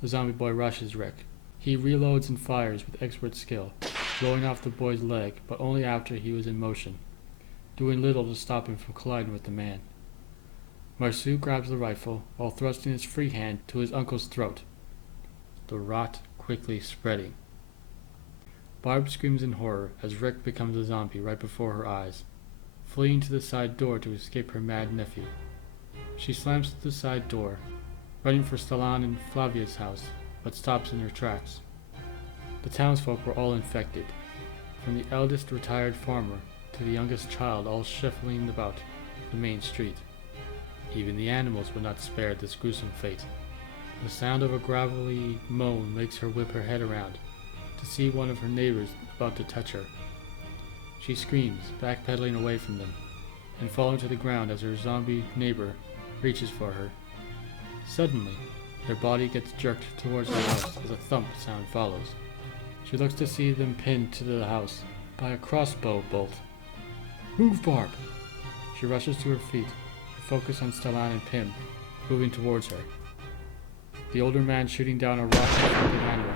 The zombie boy rushes Rick. He reloads and fires with expert skill, blowing off the boy's leg, but only after he was in motion, doing little to stop him from colliding with the man. Marceau grabs the rifle while thrusting his free hand to his uncle's throat, the rot quickly spreading. Barb screams in horror as Rick becomes a zombie right before her eyes, fleeing to the side door to escape her mad nephew. She slams through the side door, running for Stellan and Flavia's house, but stops in her tracks. The townsfolk were all infected, from the eldest retired farmer to the youngest child, all shuffling about the main street. Even the animals were not spared this gruesome fate. The sound of a gravelly moan makes her whip her head around to see one of her neighbors about to touch her. She screams, backpedaling away from them, and falling to the ground as her zombie neighbor reaches for her. Suddenly, their body gets jerked towards the house as a thump sound follows. She looks to see them pinned to the house by a crossbow bolt. "Move, Barb!" She rushes to her feet, focus on Stellan and Pim, moving towards her. The older man shooting down a rock-infected animal,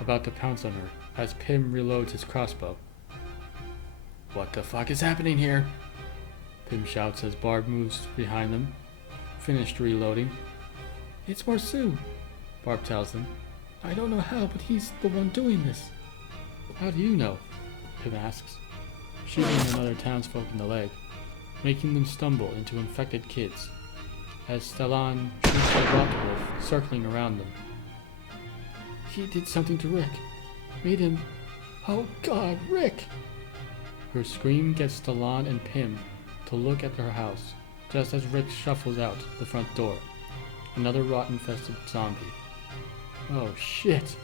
about to pounce on her, as Pim reloads his crossbow. "What the fuck is happening here?" Pim shouts as Barb moves behind them, finished reloading. "It's Marceau," Barb tells them. "I don't know how, but he's the one doing this." "How do you know?" Pim asks, shooting another townsfolk in the leg, making them stumble into infected kids, as Stellan shoots the rock wolf circling around them. "He did something to Rick. Made him... Oh God, Rick!" Her scream gets Stellan and Pim to look at her house, just as Rick shuffles out the front door, another rot-infested zombie. "Oh shit!"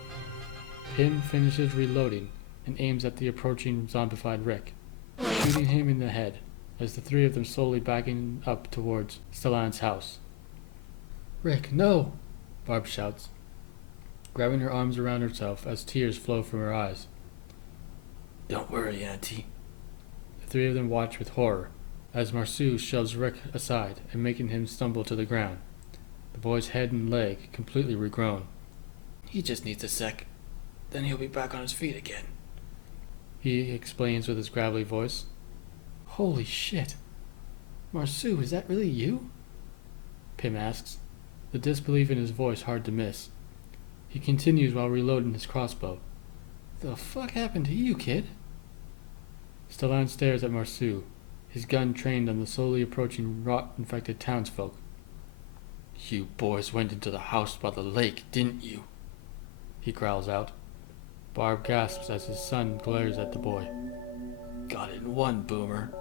Pim finishes reloading and aims at the approaching zombified Rick, shooting him in the head, as the three of them slowly backing up towards Stellan's house. "Rick, no!" Barb shouts, grabbing her arms around herself as tears flow from her eyes. "Don't worry, Auntie." The three of them watch with horror as Marceau shoves Rick aside and making him stumble to the ground, the boy's head and leg completely regrown. "He just needs a sec, then he'll be back on his feet again," he explains with his gravelly voice. "Holy shit. Marceau, is that really you?" Pim asks, the disbelief in his voice hard to miss. He continues while reloading his crossbow. "The fuck happened to you, kid?" Stellan stares at Marceau, his gun trained on the slowly approaching rot-infected townsfolk. "You boys went into the house by the lake, didn't you?" he growls out. Barb gasps as his son glares at the boy. Got it in one, boomer,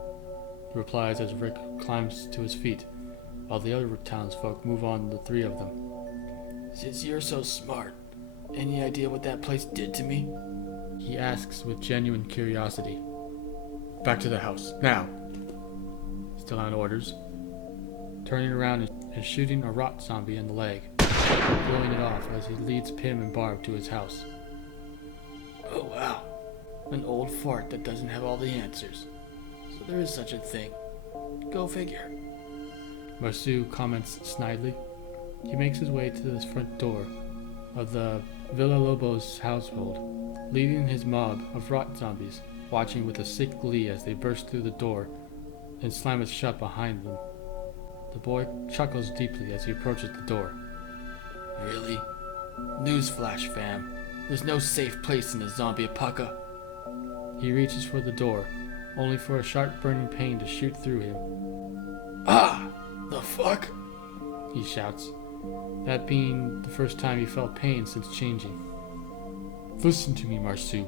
he replies as Rick climbs to his feet, while the other townsfolk move on the three of them. Since you're so smart, any idea what that place did to me? He asks with genuine curiosity. Back to the house, now! Stellan orders, turning around and shooting a rot zombie in the leg, blowing it off as he leads Pim and Barb to his house. Oh wow, an old fart that doesn't have all the answers. So there is such a thing. Go figure. Marceau comments snidely. He makes his way to the front door of the Villalobos household, leaving his mob of rot zombies watching with a sick glee as they burst through the door and slam it shut behind them. The boy chuckles deeply as he approaches the door. Really? Newsflash, fam. There's no safe place in the zombie apoca. He reaches for the door, only for a sharp burning pain to shoot through him. Ah! The fuck? He shouts, that being the first time he felt pain since changing. Listen to me, Marceau,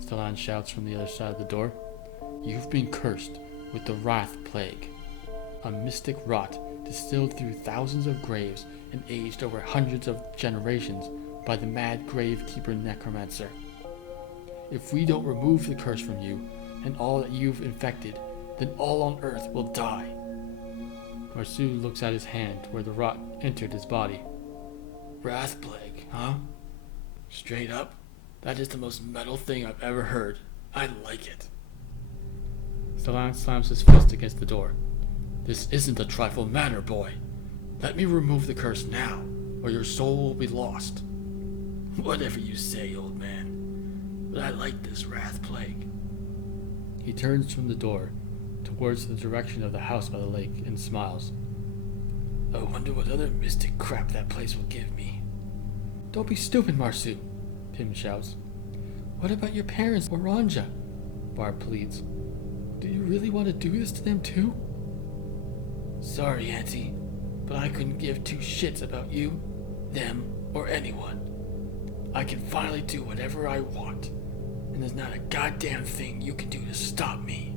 Stellan shouts from the other side of the door. You've been cursed with the Wrath Plague, a mystic rot distilled through thousands of graves and aged over hundreds of generations by the mad gravekeeper necromancer. If we don't remove the curse from you and all that you've infected, then all on earth will die. Marceau looks at his hand where the rot entered his body. Wrath Plague, huh? Straight up, that is the most metal thing I've ever heard. I like it. Stellan slams his fist against the door. This isn't a trifle matter, boy. Let me remove the curse now, or your soul will be lost. Whatever you say, old man. But I like this Wrath Plague. He turns from the door towards the direction of the house by the lake and smiles. I wonder what other mystic crap that place will give me. Don't be stupid, Marceau, Pim shouts. What about your parents or Ranja? Barb pleads. Do you really want to do this to them too? Sorry, Auntie, but I couldn't give two shits about you, them, or anyone. I can finally do whatever I want, and there's not a goddamn thing you can do to stop me.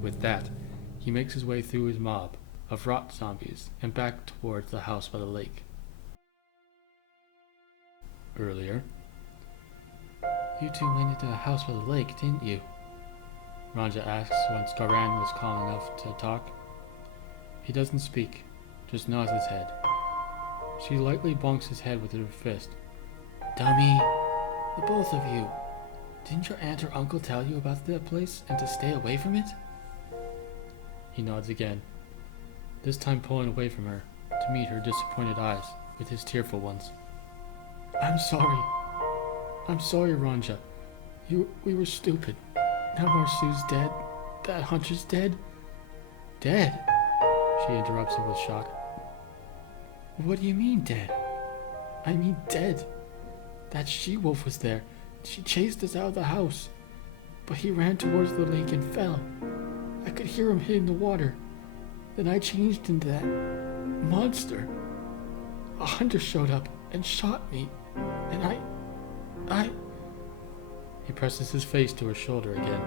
With that, he makes his way through his mob of rot zombies and back towards the house by the lake. Earlier. You two went into the house by the lake, didn't you? Ranja asks once Goran was calm enough to talk. He doesn't speak, just nods his head. She lightly bonks his head with her fist. Dummy, the both of you. Didn't your aunt or uncle tell you about that place and to stay away from it? He nods again, this time pulling away from her to meet her disappointed eyes with his tearful ones. I'm sorry, Ranja. We were stupid. Now Marceau's dead. That hunter's dead. Dead? She interrupts him with shock. What do you mean dead? I mean dead. That she-wolf was there. She chased us out of the house. But he ran towards the lake and fell. I could hear him hitting the water. Then I changed into that monster. A hunter showed up and shot me. And I... He presses his face to her shoulder again,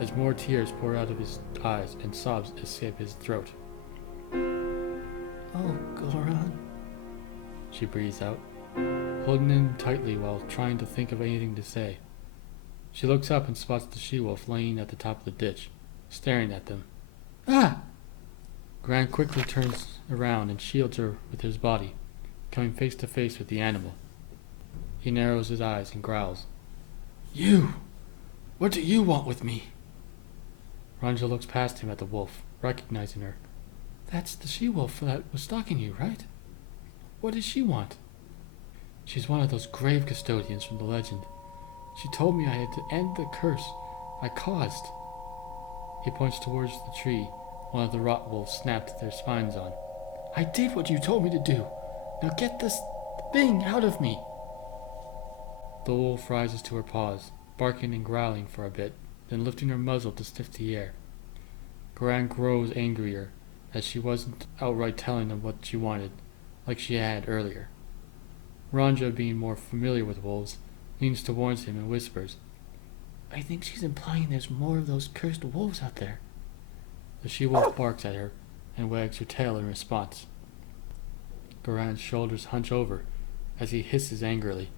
as more tears pour out of his eyes and sobs escape his throat. Oh, Goran, she breathes out, holding him tightly while trying to think of anything to say. She looks up and spots the she-wolf laying at the top of the ditch, staring at them. Ah! Goran quickly turns around and shields her with his body, coming face to face with the animal. He narrows his eyes and growls. You! What do you want with me? Ranja looks past him at the wolf, recognizing her. That's the she-wolf that was stalking you, right? What does she want? She's one of those grave custodians from the legend. She told me I had to end the curse I caused. He points towards the tree one of the rot wolves snapped their spines on. I did what you told me to do. Now get this thing out of me. The wolf rises to her paws, barking and growling for a bit, then lifting her muzzle to sniff the air. Goran grows angrier, as she wasn't outright telling him what she wanted, like she had earlier. Ranja, being more familiar with wolves, leans towards him and whispers, I think she's implying there's more of those cursed wolves out there. The she-wolf barks at her and wags her tail in response. Goran's shoulders hunch over as he hisses angrily.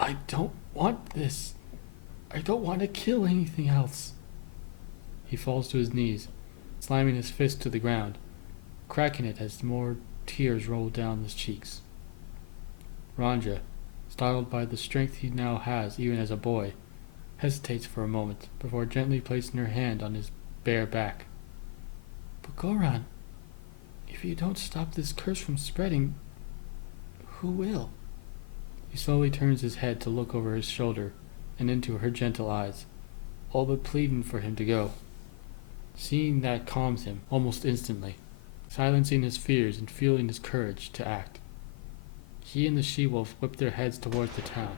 I don't want this. I don't want to kill anything else. He falls to his knees, slamming his fist to the ground, cracking it as more tears roll down his cheeks. Ranja, startled by the strength he now has even as a boy, hesitates for a moment before gently placing her hand on his bare back. But Goran, if you don't stop this curse from spreading, who will? He slowly turns his head to look over his shoulder and into her gentle eyes, all but pleading for him to go. Seeing that calms him almost instantly, silencing his fears and fueling his courage to act. He and the she-wolf whip their heads towards the town,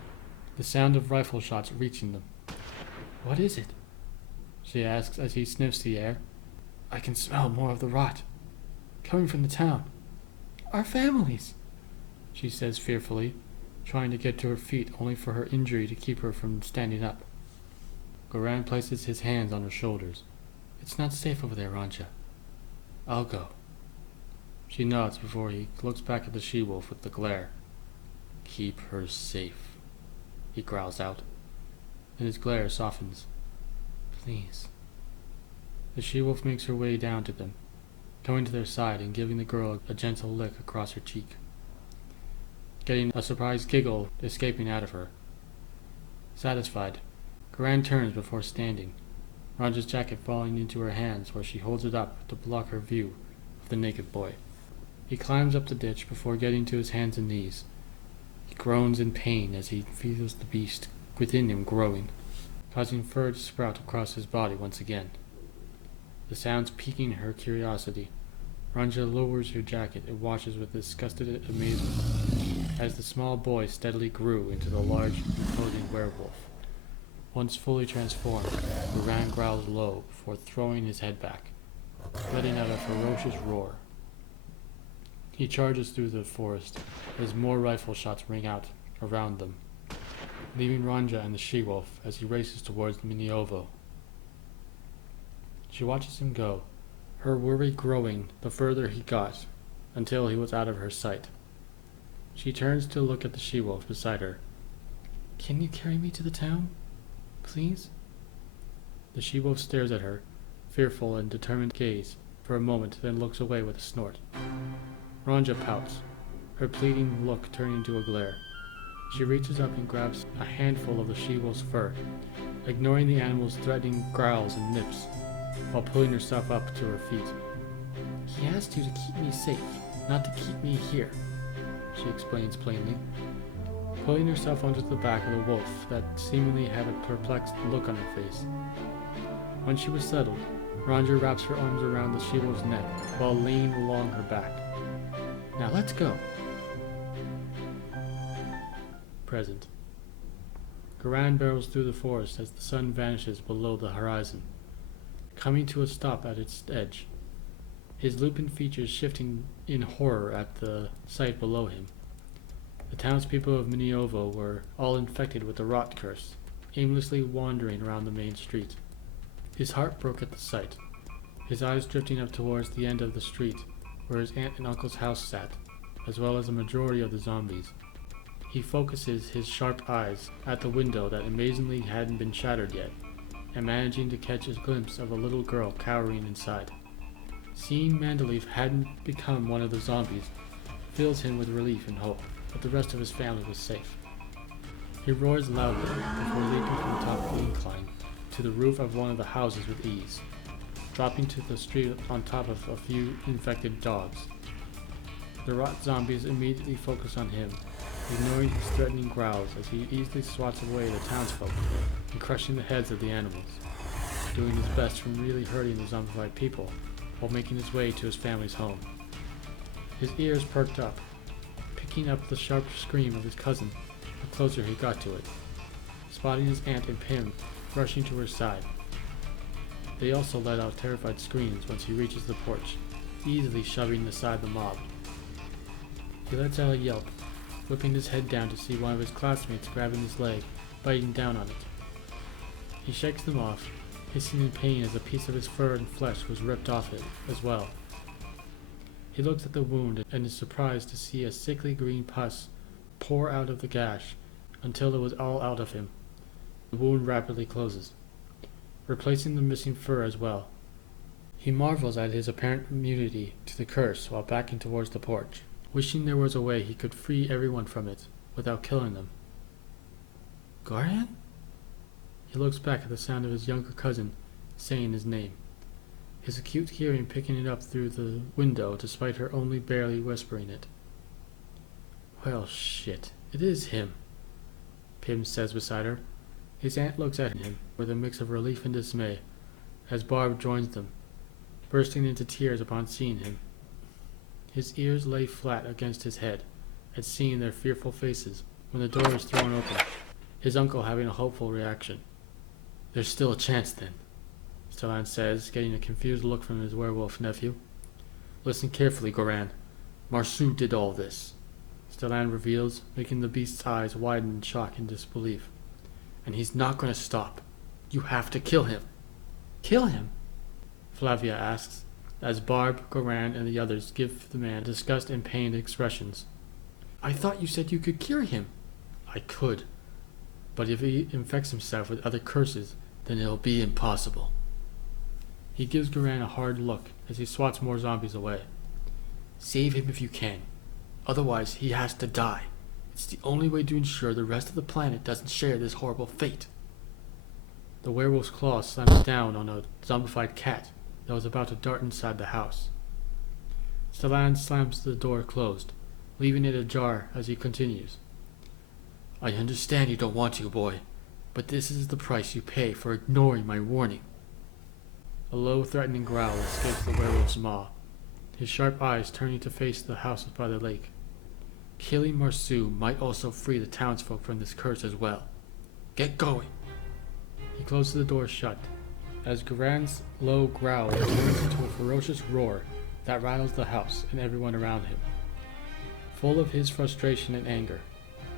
the sound of rifle shots reaching them. What is it? She asks as he sniffs the air. I can smell more of the rot, coming from the town. Our families, she says fearfully, trying to get to her feet only for her injury to keep her from standing up. Goran places his hands on her shoulders. It's not safe over there, Ranja. I'll go. She nods before he looks back at the she-wolf with the glare. Keep her safe, he growls out, and his glare softens. Please. The she-wolf makes her way down to them, coming to their side and giving the girl a gentle lick across her cheek, getting a surprised giggle escaping out of her. Satisfied, Goran turns before standing, Ranja's jacket falling into her hands where she holds it up to block her view of the naked boy. He climbs up the ditch before getting to his hands and knees. He groans in pain as he feels the beast within him growing, causing fur to sprout across his body once again. The sounds piquing her curiosity, Ranja lowers her jacket and watches with disgusted amazement as the small boy steadily grew into the large, imposing werewolf. Once fully transformed, Goran growls low before throwing his head back, letting out a ferocious roar. He charges through the forest as more rifle shots ring out around them, leaving Ranja and the she-wolf as he races towards Minuovo. She watches him go, her worry growing the further he got, until he was out of her sight. She turns to look at the she-wolf beside her. Can you carry me to the town, please? The she-wolf stares at her, fearful and determined gaze, for a moment, then looks away with a snort. Ranja pouts, her pleading look turning to a glare. She reaches up and grabs a handful of the she-wolf's fur, ignoring the animal's threatening growls and nips, while pulling herself up to her feet. He asked you to keep me safe, not to keep me here, she explains plainly, pulling herself onto the back of the wolf that seemingly had a perplexed look on her face. When she was settled, Ranja wraps her arms around the she-wolf's neck while leaning along her back. Now let's go. Present. Goran barrels through the forest as the sun vanishes below the horizon, coming to a stop at its edge, his lupin features shifting in horror at the sight below him. The townspeople of Minuovo were all infected with the rot curse, aimlessly wandering around the main street. His heart broke at the sight, his eyes drifting up towards the end of the street where his aunt and uncle's house sat, as well as a majority of the zombies. He focuses his sharp eyes at the window that amazingly hadn't been shattered yet, and managing to catch a glimpse of a little girl cowering inside. Seeing Mandaliev hadn't become one of the zombies fills him with relief and hope that the rest of his family was safe. He roars loudly before leaping from the top of the incline to the roof of one of the houses with ease, dropping to the street on top of a few infected dogs. The rot zombies immediately focus on him, ignoring his threatening growls as he easily swats away the townsfolk and crushing the heads of the animals, doing his best from really hurting the zombified people while making his way to his family's home. His ears perked up, picking up the sharp scream of his cousin the closer he got to it, spotting his aunt and Pim rushing to her side. They also let out terrified screams once he reaches the porch, easily shoving aside the mob. He lets out a yelp, whipping his head down to see one of his classmates grabbing his leg, biting down on it. He shakes them off, hissing in pain as a piece of his fur and flesh was ripped off it as well. He looks at the wound and is surprised to see a sickly green pus pour out of the gash until it was all out of him. The wound rapidly closes, replacing the missing fur as well. He marvels at his apparent immunity to the curse while backing towards the porch, wishing there was a way he could free everyone from it without killing them. Goran? He looks back at the sound of his younger cousin saying his name, his acute hearing picking it up through the window despite her only barely whispering it. Well, shit, it is him, Pim says beside her. His aunt looks at him with a mix of relief and dismay as Barb joins them, bursting into tears upon seeing him. His ears lay flat against his head at seeing their fearful faces when the door is thrown open, his uncle having a hopeful reaction. There's still a chance then, Stellan says, getting a confused look from his werewolf nephew. Listen carefully, Goran. Marceau did all this, Stellan reveals, making the beast's eyes widen in shock and disbelief. And he's not going to stop. You have to kill him. Kill him? Flavia asks, as Barb, Goran, and the others give the man disgust and pained expressions. I thought you said you could cure him. I could. But if he infects himself with other curses, then it'll be impossible. He gives Goran a hard look as he swats more zombies away. Save him if you can. Otherwise, he has to die. It's the only way to ensure the rest of the planet doesn't share this horrible fate. The werewolf's claw slams down on a zombified cat that was about to dart inside the house. Stellan slams the door closed, leaving it ajar as he continues. I understand you don't want to, boy, but this is the price you pay for ignoring my warning. A low, threatening growl escapes the werewolf's maw, his sharp eyes turning to face the house by the lake. Killing Marceau might also free the townsfolk from this curse as well. Get going! He closes the door shut, as Goran's low growl turns into a ferocious roar that rattles the house and everyone around him. Full of his frustration and anger,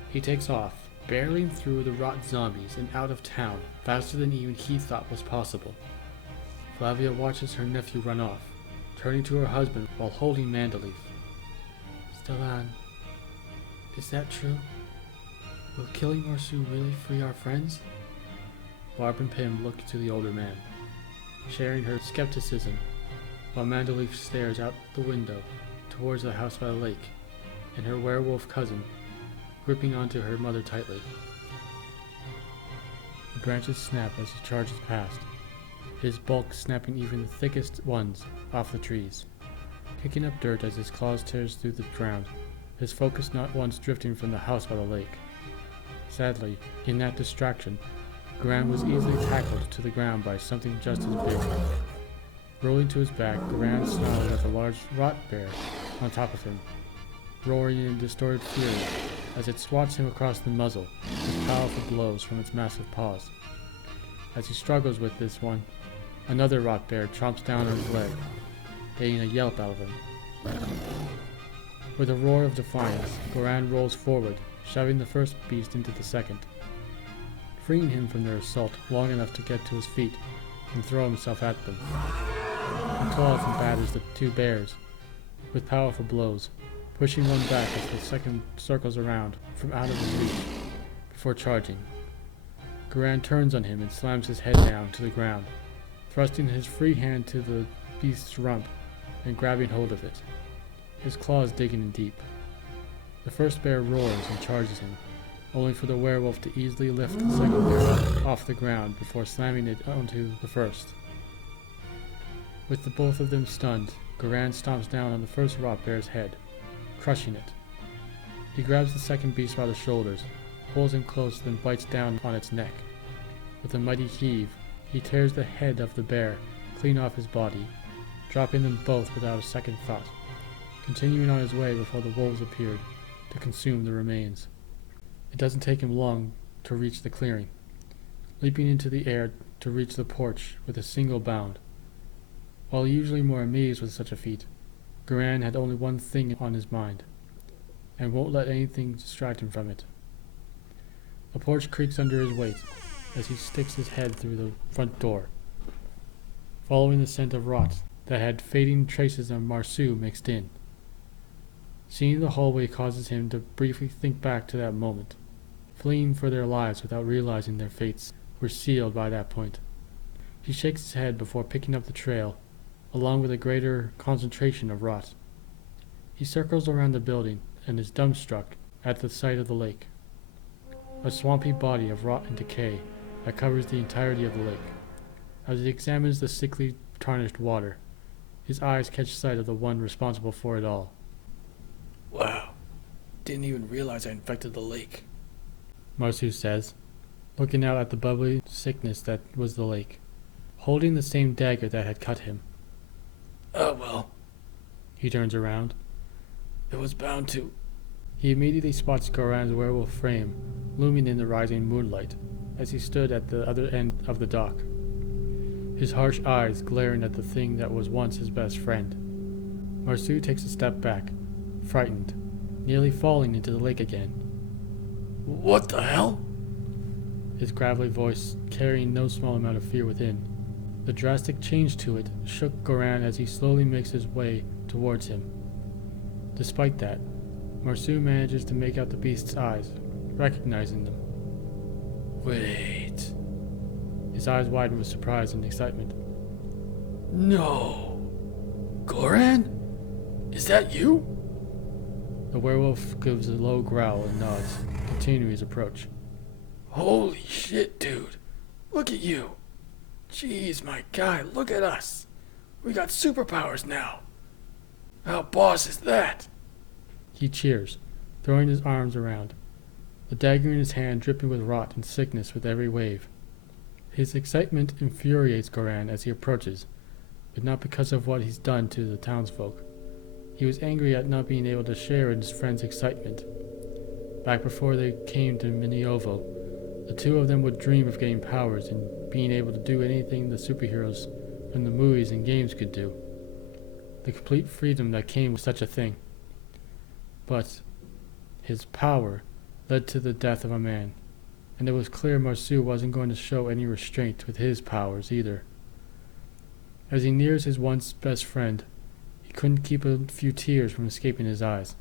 he takes off, barreling through the rot zombies and out of town faster than even he thought was possible. Flavia watches her nephew run off, turning to her husband while holding Mandaleaf. Stellan, is that true? Will killing Marceau really free our friends? Barb and Pim look to the older man, sharing her skepticism, while Mandaleaf stares out the window towards the house by the lake, and her werewolf cousin, gripping onto her mother tightly. The branches snap as he charges past, his bulk snapping even the thickest ones off the trees, kicking up dirt as his claws tears through the ground, his focus not once drifting from the house by the lake. Sadly, in that distraction, Goran was easily tackled to the ground by something just as big. Rolling to his back, Goran snarled at the large rot bear on top of him, roaring in distorted fury as it swats him across the muzzle with powerful blows from its massive paws. As he struggles with this one, another rot bear chomps down on his leg, getting a yelp out of him. With a roar of defiance, Goran rolls forward, shoving the first beast into the second, freeing him from their assault long enough to get to his feet and throw himself at them. He claws and batters the two bears with powerful blows, pushing one back as the second circles around from out of his reach before charging. Goran turns on him and slams his head down to the ground, thrusting his free hand to the beast's rump and grabbing hold of it, his claws digging in deep. The first bear roars and charges him, only for the werewolf to easily lift the second bear off the ground before slamming it onto the first. With the both of them stunned, Goran stomps down on the first rot bear's head, crushing it. He grabs the second beast by the shoulders, pulls him close, then bites down on its neck. With a mighty heave, he tears the head of the bear clean off his body, dropping them both without a second thought, continuing on his way before the wolves appeared to consume the remains. It doesn't take him long to reach the clearing, leaping into the air to reach the porch with a single bound. While usually more amazed with such a feat, Goran had only one thing on his mind, and won't let anything distract him from it. The porch creaks under his weight, as he sticks his head through the front door, following the scent of rot that had fading traces of Marceau mixed in. Seeing the hallway causes him to briefly think back to that moment, fleeing for their lives without realizing their fates were sealed by that point. He shakes his head before picking up the trail, along with a greater concentration of rot. He circles around the building and is dumbstruck at the sight of the lake, a swampy body of rot and decay that covers the entirety of the lake. As he examines the sickly, tarnished water, his eyes catch sight of the one responsible for it all. Wow, didn't even realize I infected the lake. Marceau says, looking out at the bubbly sickness that was the lake, holding the same dagger that had cut him. Oh well. He turns around. It was bound to. He immediately spots Goran's werewolf frame looming in the rising moonlight as he stood at the other end of the dock, his harsh eyes glaring at the thing that was once his best friend. Marceau takes a step back, frightened, nearly falling into the lake again. What the hell? His gravelly voice carrying no small amount of fear within. The drastic change to it shook Goran as he slowly makes his way towards him. Despite that, Marceau manages to make out the beast's eyes, recognizing them. Wait. His eyes widen with surprise and excitement. No. Goran? Is that you? The werewolf gives a low growl and nods, continuing his approach. Holy shit, dude. Look at you. Jeez, my guy, look at us. We got superpowers now. How boss is that? He cheers, throwing his arms around, the dagger in his hand dripping with rot and sickness with every wave. His excitement infuriates Goran as he approaches, but not because of what he's done to the townsfolk. He was angry at not being able to share in his friend's excitement. Back before they came to Minuovo, the two of them would dream of getting powers and being able to do anything the superheroes from the movies and games could do. The complete freedom that came with such a thing. But his power led to the death of a man, and it was clear Marceau wasn't going to show any restraint with his powers either. As he nears his once best friend, he couldn't keep a few tears from escaping his eyes.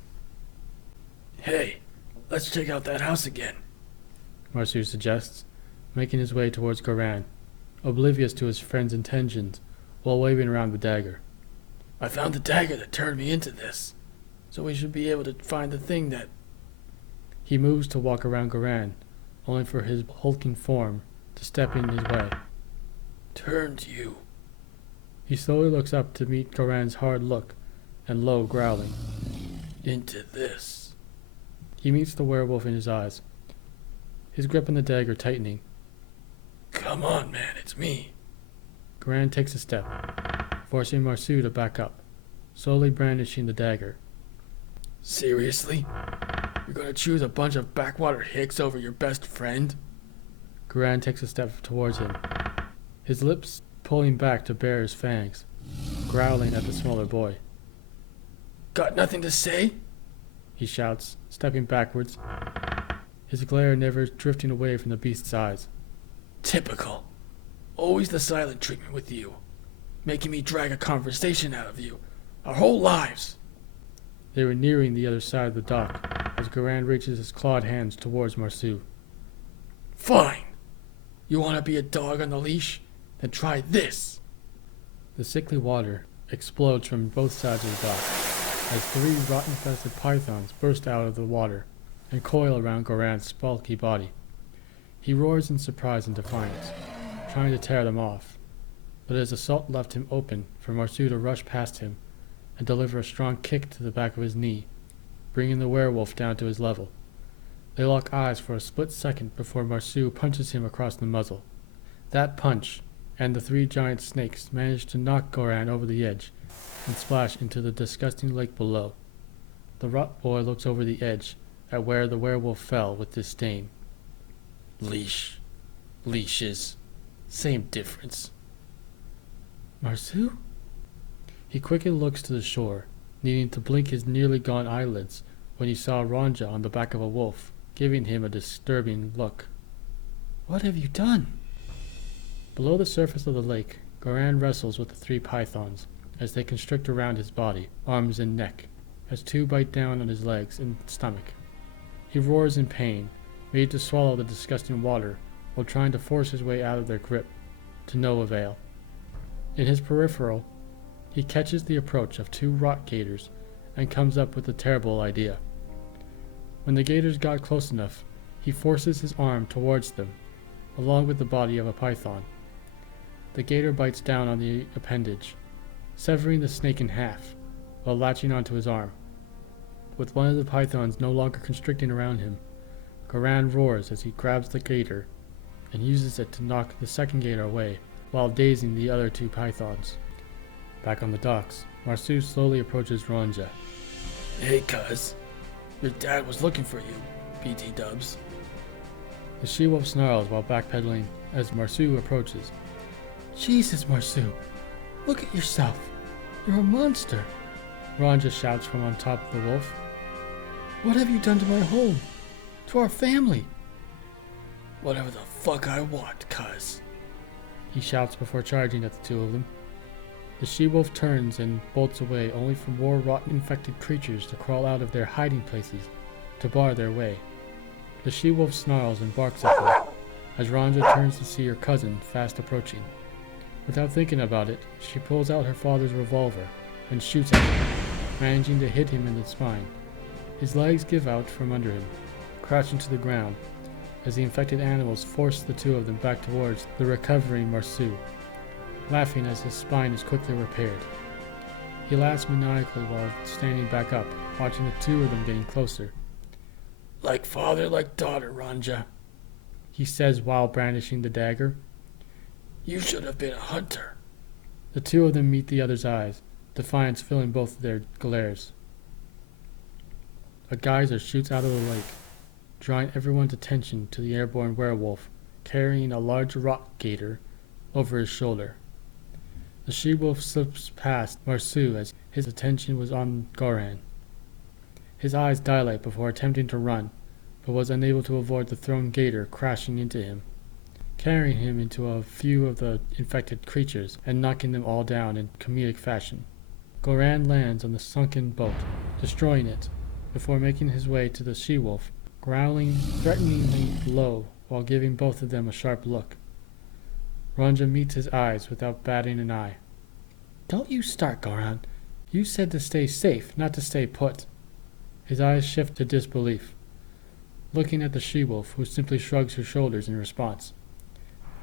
Hey, let's check out that house again, Marceau suggests, making his way towards Goran, oblivious to his friend's intentions, while waving around the dagger. I found the dagger that turned me into this, so we should be able to find the thing that... He moves to walk around Goran, only for his hulking form to step in his way. turned you. He slowly looks up to meet Goran's hard look and low growling. Into this. He meets the werewolf in his eyes, his grip on the dagger tightening. Come on, man, it's me. Goran takes a step, forcing Marceau to back up, slowly brandishing the dagger. Seriously? You're gonna choose a bunch of backwater hicks over your best friend? Goran takes a step towards him, his lips pulling back to bare his fangs, growling at the smaller boy. Got nothing to say? He shouts, stepping backwards, his glare never drifting away from the beast's eyes. Typical. Always the silent treatment with you. Making me drag a conversation out of you. Our whole lives. They were nearing the other side of the dock as Goran reaches his clawed hands towards Marceau. Fine. You want to be a dog on the leash? Then try this. The sickly water explodes from both sides of the dock as 3 rot-infested pythons burst out of the water and coil around Goran's bulky body. He roars in surprise and defiance, trying to tear them off, but his assault left him open for Marceau to rush past him and deliver a strong kick to the back of his knee, bringing the werewolf down to his level. They lock eyes for a split second before Marceau punches him across the muzzle. That punch, and the 3 giant snakes manage to knock Goran over the edge and splash into the disgusting lake below. The rot boy looks over the edge at where the werewolf fell with disdain. Leash. Leashes. Same difference. Marceau? He quickly looks to the shore, needing to blink his nearly gone eyelids when he saw Ronja on the back of a wolf, giving him a disturbing look. What have you done? Below the surface of the lake, Goran wrestles with the 3 pythons as they constrict around his body, arms and neck, as 2 bite down on his legs and stomach. He roars in pain, ready to swallow the disgusting water while trying to force his way out of their grip, to no avail. In his peripheral, he catches the approach of 2 rock gators and comes up with a terrible idea. When the gators got close enough, he forces his arm towards them, along with the body of a python. The gator bites down on the appendage, severing the snake in half, while latching onto his arm. With one of the pythons no longer constricting around him, Goran roars as he grabs the gator and uses it to knock the second gator away, while dazing the other 2 pythons. Back on the docks, Marceau slowly approaches Ronja. Hey, cuz. Your dad was looking for you, BT dubs. The she-wolf snarls while backpedaling as Marceau approaches. Jesus, Marceau. Look at yourself. You're a monster. Ronja shouts from on top of the wolf. What have you done to my home? To our family? Whatever the fuck I want, cuz. He shouts before charging at the 2 of them. The she-wolf turns and bolts away, only for more rot-infected creatures to crawl out of their hiding places to bar their way. The she-wolf snarls and barks at them, as Ronja turns to see her cousin fast approaching. Without thinking about it, she pulls out her father's revolver and shoots at him, managing to hit him in the spine. His legs give out from under him, crashing to the ground, as the infected animals force the 2 of them back towards the recovering Marceau, laughing as his spine is quickly repaired. He laughs maniacally while standing back up, watching the 2 of them getting closer. Like father, like daughter, Ronja, he says while brandishing the dagger. You should have been a hunter. The 2 of them meet the other's eyes, defiance filling both their glares. A geyser shoots out of the lake, drawing everyone's attention to the airborne werewolf, carrying a large rock gator over his shoulder. The she-wolf slips past Marceau as his attention was on Goran. His eyes dilate before attempting to run, but was unable to avoid the thrown gator crashing into him, carrying him into a few of the infected creatures and knocking them all down in comedic fashion. Goran lands on the sunken boat, destroying it, before making his way to the she-wolf, growling threateningly low while giving both of them a sharp look. Ronja meets his eyes without batting an eye. Don't you start, Goran. You said to stay safe, not to stay put. His eyes shift to disbelief, looking at the she-wolf, who simply shrugs her shoulders in response.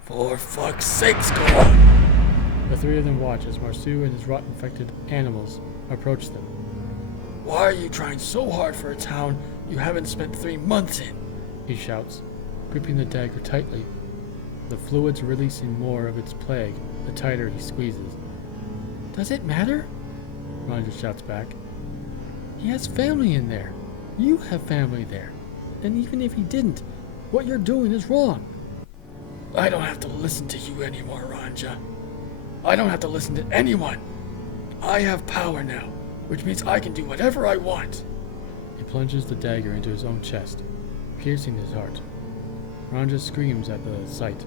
For fuck's sakes, Goran! The 3 of them watch as Marceau and his rot-infected animals approach them. Why are you trying so hard for a town you haven't spent 3 months in? He shouts, gripping the dagger tightly, the fluids releasing more of its plague the tighter he squeezes. Does it matter? Ronja shouts back. He has family in there. You have family there. And even if he didn't, what you're doing is wrong. I don't have to listen to you anymore, Ronja. I don't have to listen to anyone. I have power now, which means I can do whatever I want. He plunges the dagger into his own chest, piercing his heart. Ronja screams at the sight,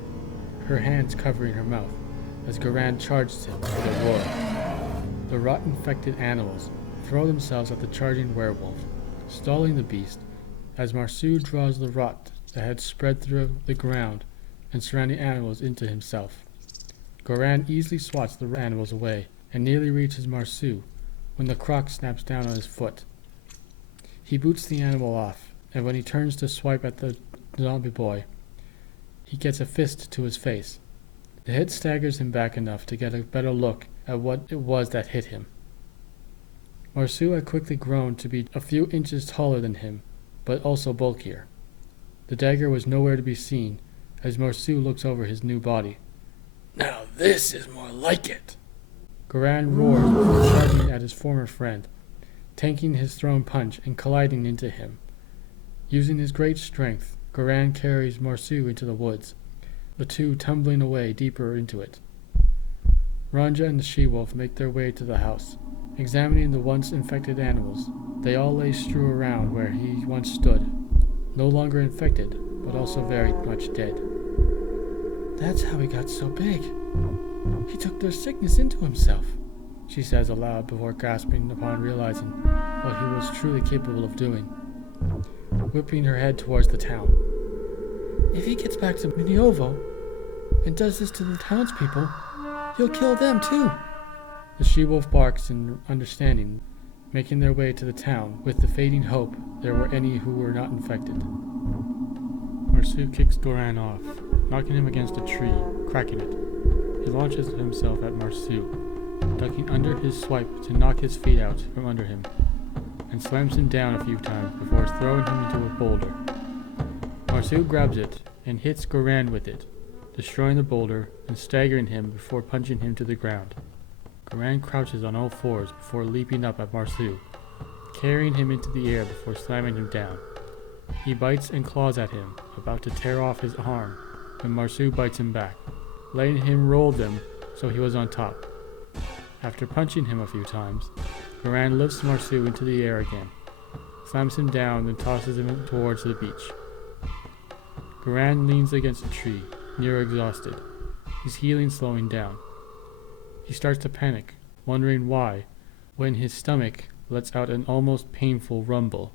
her hands covering her mouth, as Goran charges him with a roar. The rot-infected animals throw themselves at the charging werewolf, stalling the beast, as Marceau draws the rot that had spread through the ground and surrounding animals into himself. Goran easily swats the animals away and nearly reaches Marceau when the croc snaps down on his foot. He boots the animal off, and when he turns to swipe at the zombie boy, he gets a fist to his face. The hit staggers him back enough to get a better look at what it was that hit him. Marceau had quickly grown to be a few inches taller than him, but also bulkier. The dagger was nowhere to be seen as Marceau looks over his new body. Now this is more like it. Goran roars before charging at his former friend, tanking his thrown punch and colliding into him. Using his great strength, Goran carries Marceau into the woods, the 2 tumbling away deeper into it. Ronja and the she-wolf make their way to the house. Examining the once infected animals, they all lay strewn around where he once stood, no longer infected, but also very much dead. That's how he got so big. He took their sickness into himself, she says aloud before gasping upon realizing what he was truly capable of doing, whipping her head towards the town. If he gets back to Minuovo and does this to the townspeople, he'll kill them too. The she-wolf barks in understanding, making their way to the town with the fading hope there were any who were not infected. Marceau kicks Goran off, knocking him against a tree, cracking it. He launches himself at Marceau, ducking under his swipe to knock his feet out from under him, and slams him down a few times before throwing him into a boulder. Marceau grabs it and hits Goran with it, destroying the boulder and staggering him before punching him to the ground. Goran crouches on all fours before leaping up at Marceau, carrying him into the air before slamming him down. He bites and claws at him, about to tear off his arm, when Marceau bites him back, letting him roll them so he was on top. After punching him a few times, Goran lifts Marceau into the air again, slams him down, then tosses him towards the beach. Goran leans against a tree, near exhausted, his healing slowing down. He starts to panic, wondering why, when his stomach lets out an almost painful rumble.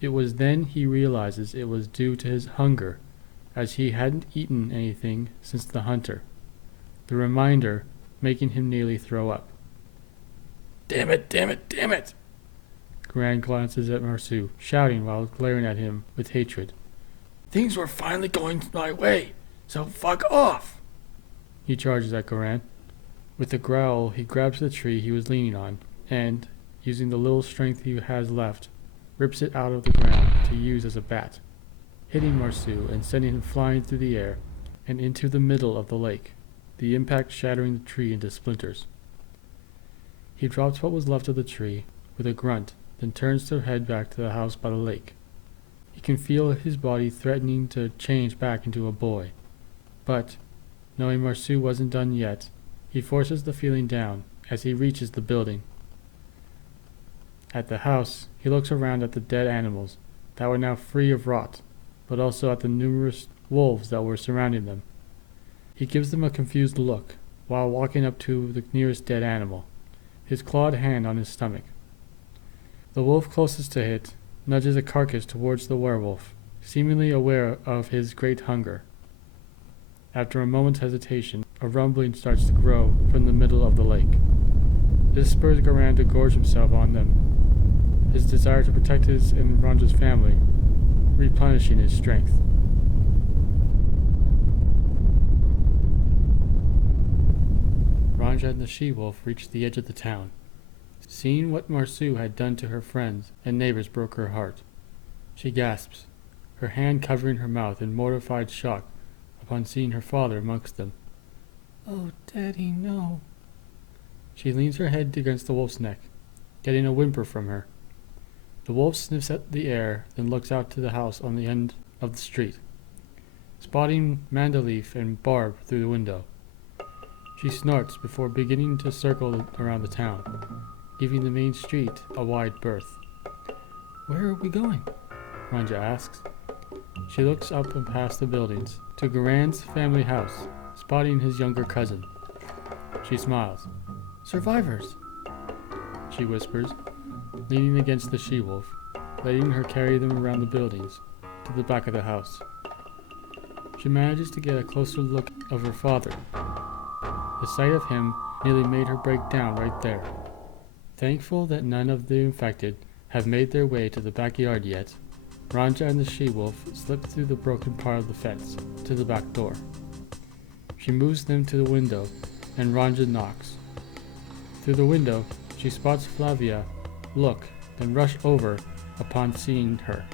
It was then he realizes it was due to his hunger, as he hadn't eaten anything since the hunter, the reminder making him nearly throw up. Damn it, damn it, damn it! Goran glances at Marceau, shouting while glaring at him with hatred. Things were finally going my way, so fuck off! He charges at Goran. With a growl, he grabs the tree he was leaning on, and, using the little strength he has left, rips it out of the ground to use as a bat, hitting Marceau and sending him flying through the air and into the middle of the lake, the impact shattering the tree into splinters. He drops what was left of the tree with a grunt, then turns to head back to the house by the lake. He can feel his body threatening to change back into a boy, but, knowing Marceau wasn't done yet, he forces the feeling down as he reaches the building. At the house, he looks around at the dead animals that were now free of rot, but also at the numerous wolves that were surrounding them. He gives them a confused look while walking up to the nearest dead animal, his clawed hand on his stomach. The wolf closest to it nudges a carcass towards the werewolf, seemingly aware of his great hunger. After a moment's hesitation, a rumbling starts to grow from the middle of the lake. This spurs Goran to gorge himself on them, his desire to protect his and Ranja's family, replenishing his strength. Ranja and the she-wolf reached the edge of the town. Seeing what Marceau had done to her friends and neighbors broke her heart. She gasps, her hand covering her mouth in mortified shock upon seeing her father amongst them. "Oh, Daddy, no." She leans her head against the wolf's neck, getting a whimper from her. The wolf sniffs at the air, then looks out to the house on the end of the street, spotting Mandaleaf and Barb through the window. She snorts before beginning to circle around the town, giving the main street a wide berth. "Where are we going?" Ranja asks. She looks up and past the buildings, to Goran's family house, spotting his younger cousin. She smiles. "Survivors," she whispers, leaning against the she-wolf, letting her carry them around the buildings, to the back of the house. She manages to get a closer look of her father. The sight of him nearly made her break down right there. Thankful that none of the infected have made their way to the backyard yet, Ranja and the she-wolf slip through the broken part of the fence to the back door. She moves them to the window, and Ranja knocks. Through the window, she spots Flavia look, then rush over upon seeing her.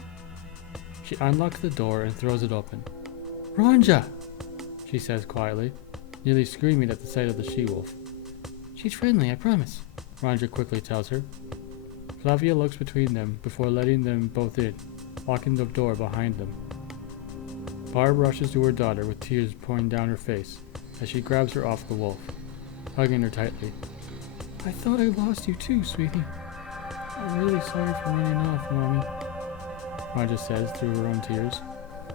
She unlocks the door and throws it open. "Ranja!" she says quietly, nearly screaming at the sight of the she-wolf. "She's friendly, I promise," Ranja quickly tells her. Flavia looks between them before letting them both in, locking the door behind them. Barb rushes to her daughter with tears pouring down her face as she grabs her off the wolf, hugging her tightly. "I thought I lost you too, sweetie." "I'm really sorry for running off, Mommy," Ranja says through her own tears,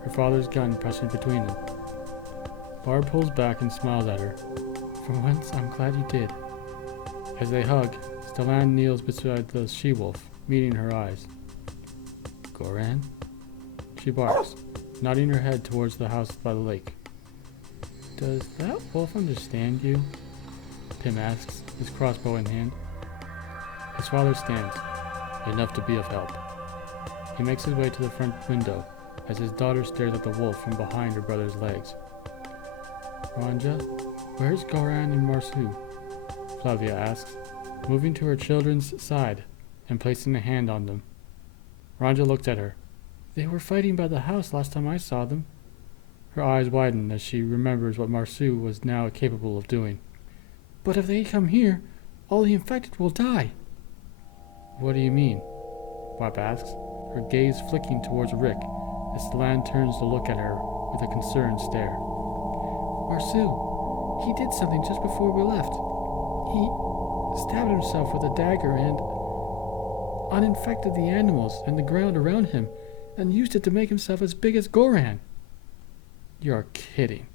her father's gun pressing between them. Barb pulls back and smiles at her. For once, I'm glad you did. As they hug, Stellan kneels beside the she-wolf, meeting her eyes. Goran? She barks, nodding her head towards the house by the lake. Does that wolf understand you? Pim asks, his crossbow in hand. His father stands, enough to be of help. He makes his way to the front window as his daughter stares at the wolf from behind her brother's legs. Ranja, where's Goran and Marceau? Flavia asks, moving to her children's side and placing a hand on them. Ranja looks at her. They were fighting by the house last time I saw them. Her eyes widen as she remembers what Marceau was now capable of doing. But if they come here, all the infected will die. What do you mean? Wap asks, her gaze flicking towards Rick as Stellan turns to look at her with a concerned stare. Marceau, he did something just before we left. He stabbed himself with a dagger and uninfected the animals and the ground around him and used it to make himself as big as Goran. You're kidding,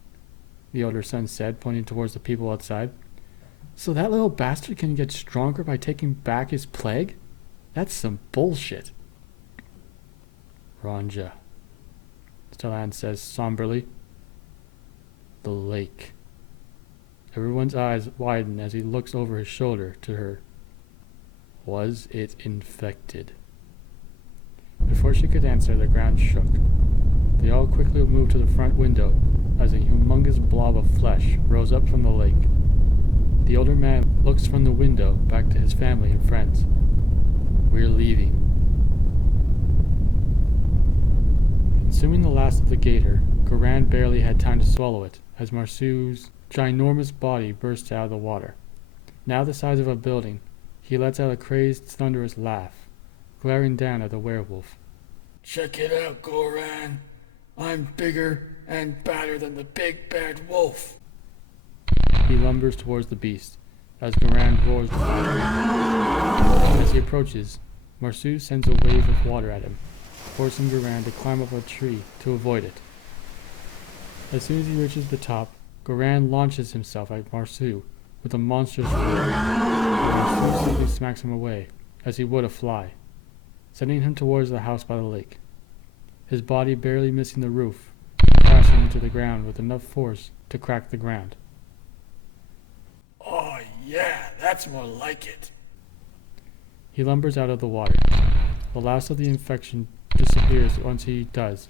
the older son said, pointing towards the people outside. So that little bastard can get stronger by taking back his plague? That's some bullshit. Ranja, Stellan says somberly. The lake. Everyone's eyes widen as he looks over his shoulder to her. Was it infected? Before she could answer, the ground shook. They all quickly moved to the front window as a humongous blob of flesh rose up from the lake. The older man looks from the window back to his family and friends. We're leaving. Consuming the last of the gator, Goran barely had time to swallow it as Marceau's ginormous body bursts out of the water. Now the size of a building, he lets out a crazed, thunderous laugh, glaring down at the werewolf. Check it out, Goran. I'm bigger and badder than the big bad wolf. He lumbers towards the beast, as Goran roars with laughter. As he approaches, Marceau sends a wave of water at him, forcing Goran to climb up a tree to avoid it. As soon as he reaches the top, Goran launches himself at Marceau with a monstrous roar. Marceau simply smacks him away, as he would a fly, sending him towards the house by the lake. His body barely missing the roof, crashing into the ground with enough force to crack the ground. Oh yeah, that's more like it. He lumbers out of the water. The last of the infection disappears once he does,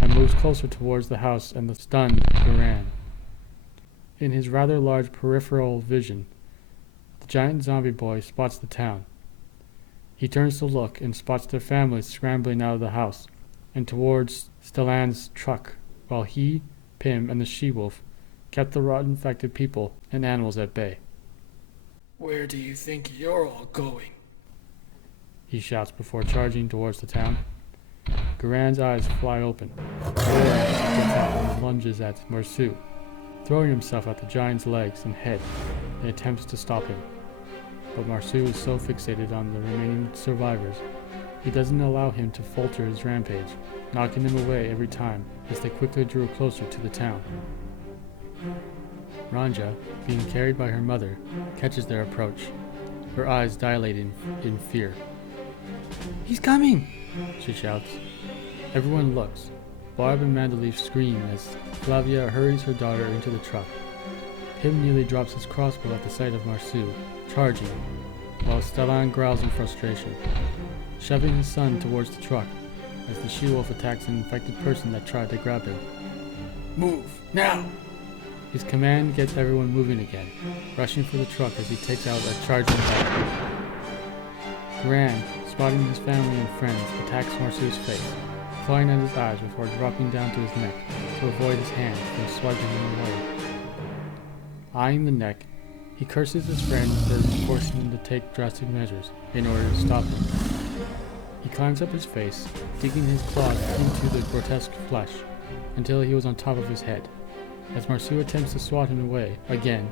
and moves closer towards the house and the stunned Goran. In his rather large peripheral vision, the giant zombie boy spots the town. He turns to look and spots their families scrambling out of the house and towards Stellan's truck, while he, Pim, and the she-wolf kept the rot-infected people and animals at bay. Where do you think you're all going? He shouts before charging towards the town. Goran's eyes fly open. Goran gets out and lunges at Marceau, throwing himself at the giant's legs and head in attempts to stop him. But Marceau is so fixated on the remaining survivors, he doesn't allow him to falter his rampage, knocking him away every time as they quickly drew closer to the town. Ranja, being carried by her mother, catches their approach, her eyes dilating in fear. He's coming! She shouts. Everyone looks. Barb and Mandalise scream as Flavia hurries her daughter into the truck. Pim nearly drops his crossbow at the sight of Marceau, charging, while Stellan growls in frustration, shoving his son towards the truck as the she-wolf attacks an infected person that tried to grab him. Move, now! His command gets everyone moving again, rushing for the truck as he takes out a charging dagger. Goran, spotting his family and friends, attacks Marceau's face, clawing at his eyes before dropping down to his neck to avoid his hand from swiping him away. Eyeing the neck, he curses his friend for forcing him to take drastic measures in order to stop him. He climbs up his face, digging his claws into the grotesque flesh until he was on top of his head. As Marceau attempts to swat him away again,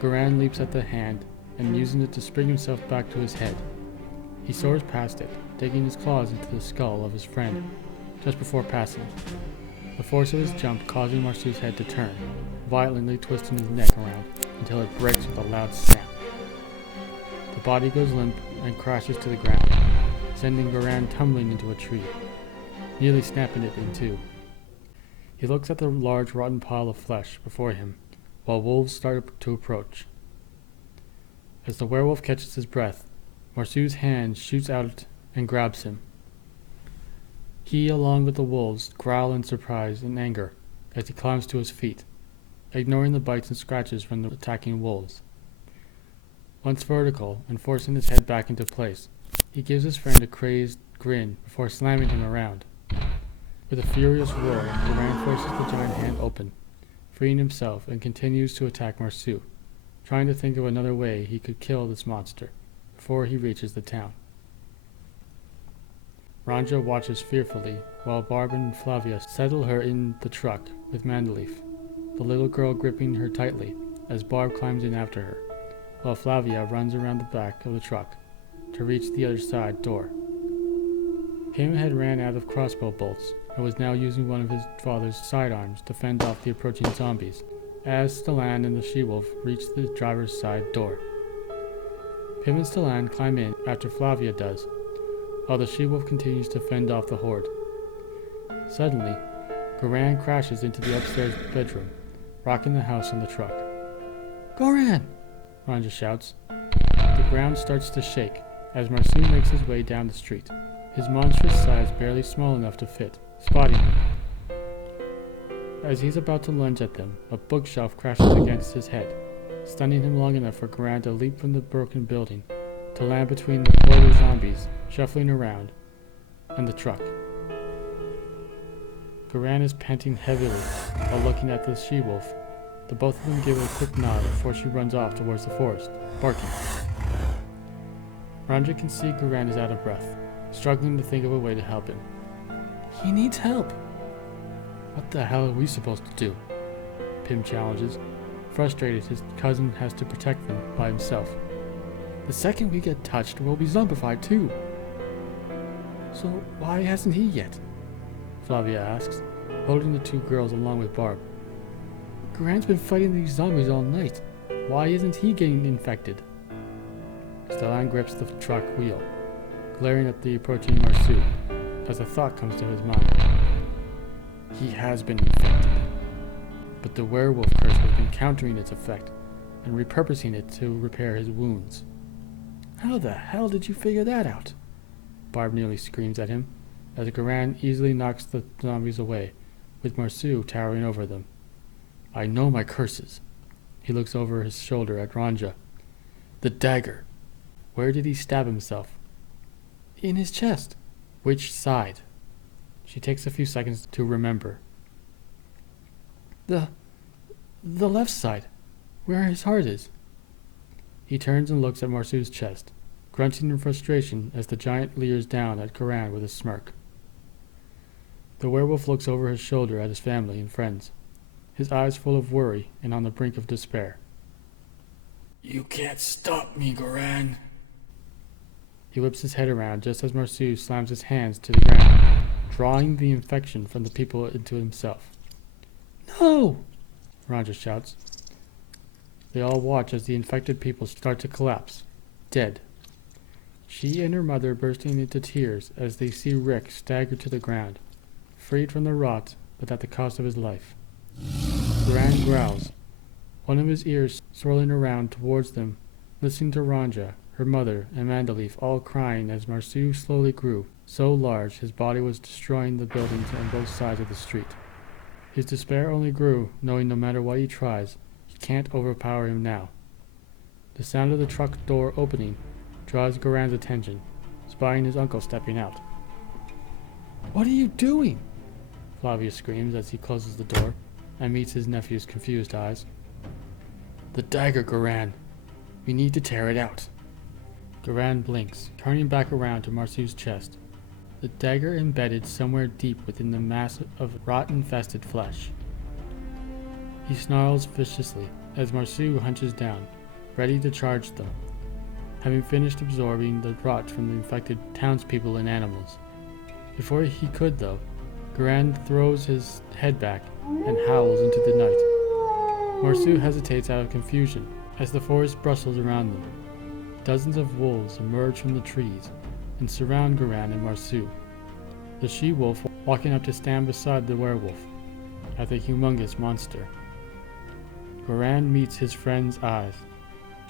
Goran leaps at the hand and using it to spring himself back to his head. He soars past it, digging his claws into the skull of his friend, just before passing. the force of his jump causing Marceau's head to turn, violently twisting his neck around until it breaks with a loud snap. The body goes limp and crashes to the ground, sending Goran tumbling into a tree, nearly snapping it in two. He looks at the large rotten pile of flesh before him, while wolves start to approach. As the werewolf catches his breath, Marceau's hand shoots out and grabs him. He, along with the wolves, growl in surprise and anger as he climbs to his feet, ignoring the bites and scratches from the attacking wolves. Once vertical and forcing his head back into place, he gives his friend a crazed grin before slamming him around. With a furious roar, Goran forces the giant hand open, freeing himself, and continues to attack Marceau, trying to think of another way he could kill this monster before he reaches the town. Ranja watches fearfully while Barb and Flavia settle her in the truck with Mandaleef, the little girl gripping her tightly as Barb climbs in after her, while Flavia runs around the back of the truck to reach the other side door. Pim had ran out of crossbow bolts and was now using one of his father's sidearms to fend off the approaching zombies as Stellan and the she-wolf reach the driver's side door. Pim and Stellan climb in after Flavia does, while the she-wolf continues to fend off the horde. Suddenly, Goran crashes into the upstairs bedroom, rocking the house and the truck. "Goran!" Ranja shouts. The ground starts to shake as Marceau makes his way down the street, his monstrous size barely small enough to fit, spotting him. As he's about to lunge at them, a bookshelf crashes against his head, stunning him long enough for Goran to leap from the broken building to land between the horde of zombies shuffling around and the truck. Goran is panting heavily while looking at the she-wolf. The both of them give a quick nod before she runs off towards the forest, barking. Ranja can see Goran is out of breath, struggling to think of a way to help him. "He needs help." "What the hell are we supposed to do?" Pim challenges, frustrated his cousin has to protect them by himself. "The second we get touched, we'll be zombified too." "So why hasn't he yet?" Flavia asks, holding the two girls along with Barb. "Goran's been fighting these zombies all night. Why isn't he getting infected?" Stellan grips the truck wheel, glaring at the approaching Marceau, as a thought comes to his mind. He has been infected, but the werewolf curse has been countering its effect and repurposing it to repair his wounds. "How the hell did you figure that out?" Barb nearly screams at him, as Goran easily knocks the zombies away, with Marceau towering over them. "I know my curses." He looks over his shoulder at Ranja. "The dagger. Where did he stab himself?" "In his chest." "Which side?" She takes a few seconds to remember. The left side, where his heart is." He turns and looks at Marceau's chest, grunting in frustration as the giant leers down at Goran with a smirk. The werewolf looks over his shoulder at his family and friends, his eyes full of worry and on the brink of despair. "You can't stop me, Goran." He whips his head around just as Marceau slams his hands to the ground, drawing the infection from the people into himself. "No!" Ranja shouts. They all watch as the infected people start to collapse, dead. She and her mother bursting into tears as they see Rick stagger to the ground, freed from the rot, but at the cost of his life. Goran growls, one of his ears swirling around towards them, listening to Ranja, her mother, and Mandaleef all crying as Marceau slowly grew, so large his body was destroying the buildings on both sides of the street. His despair only grew, knowing no matter what he tries, he can't overpower him now. The sound of the truck door opening draws Goran's attention, spying his uncle stepping out. "What are you doing?" Flavia screams as he closes the door and meets his nephew's confused eyes. "The dagger, Goran. We need to tear it out." Goran blinks, turning back around to Marceau's chest, the dagger embedded somewhere deep within the mass of rot-infested flesh. He snarls viciously as Marceau hunches down, ready to charge them, having finished absorbing the rot from the infected townspeople and animals. Before he could, though, Goran throws his head back and howls into the night. Marceau hesitates out of confusion as the forest bristles around them. Dozens of wolves emerge from the trees and surround Goran and Marceau. The she-wolf walking up to stand beside the werewolf at the humongous monster. Goran meets his friend's eyes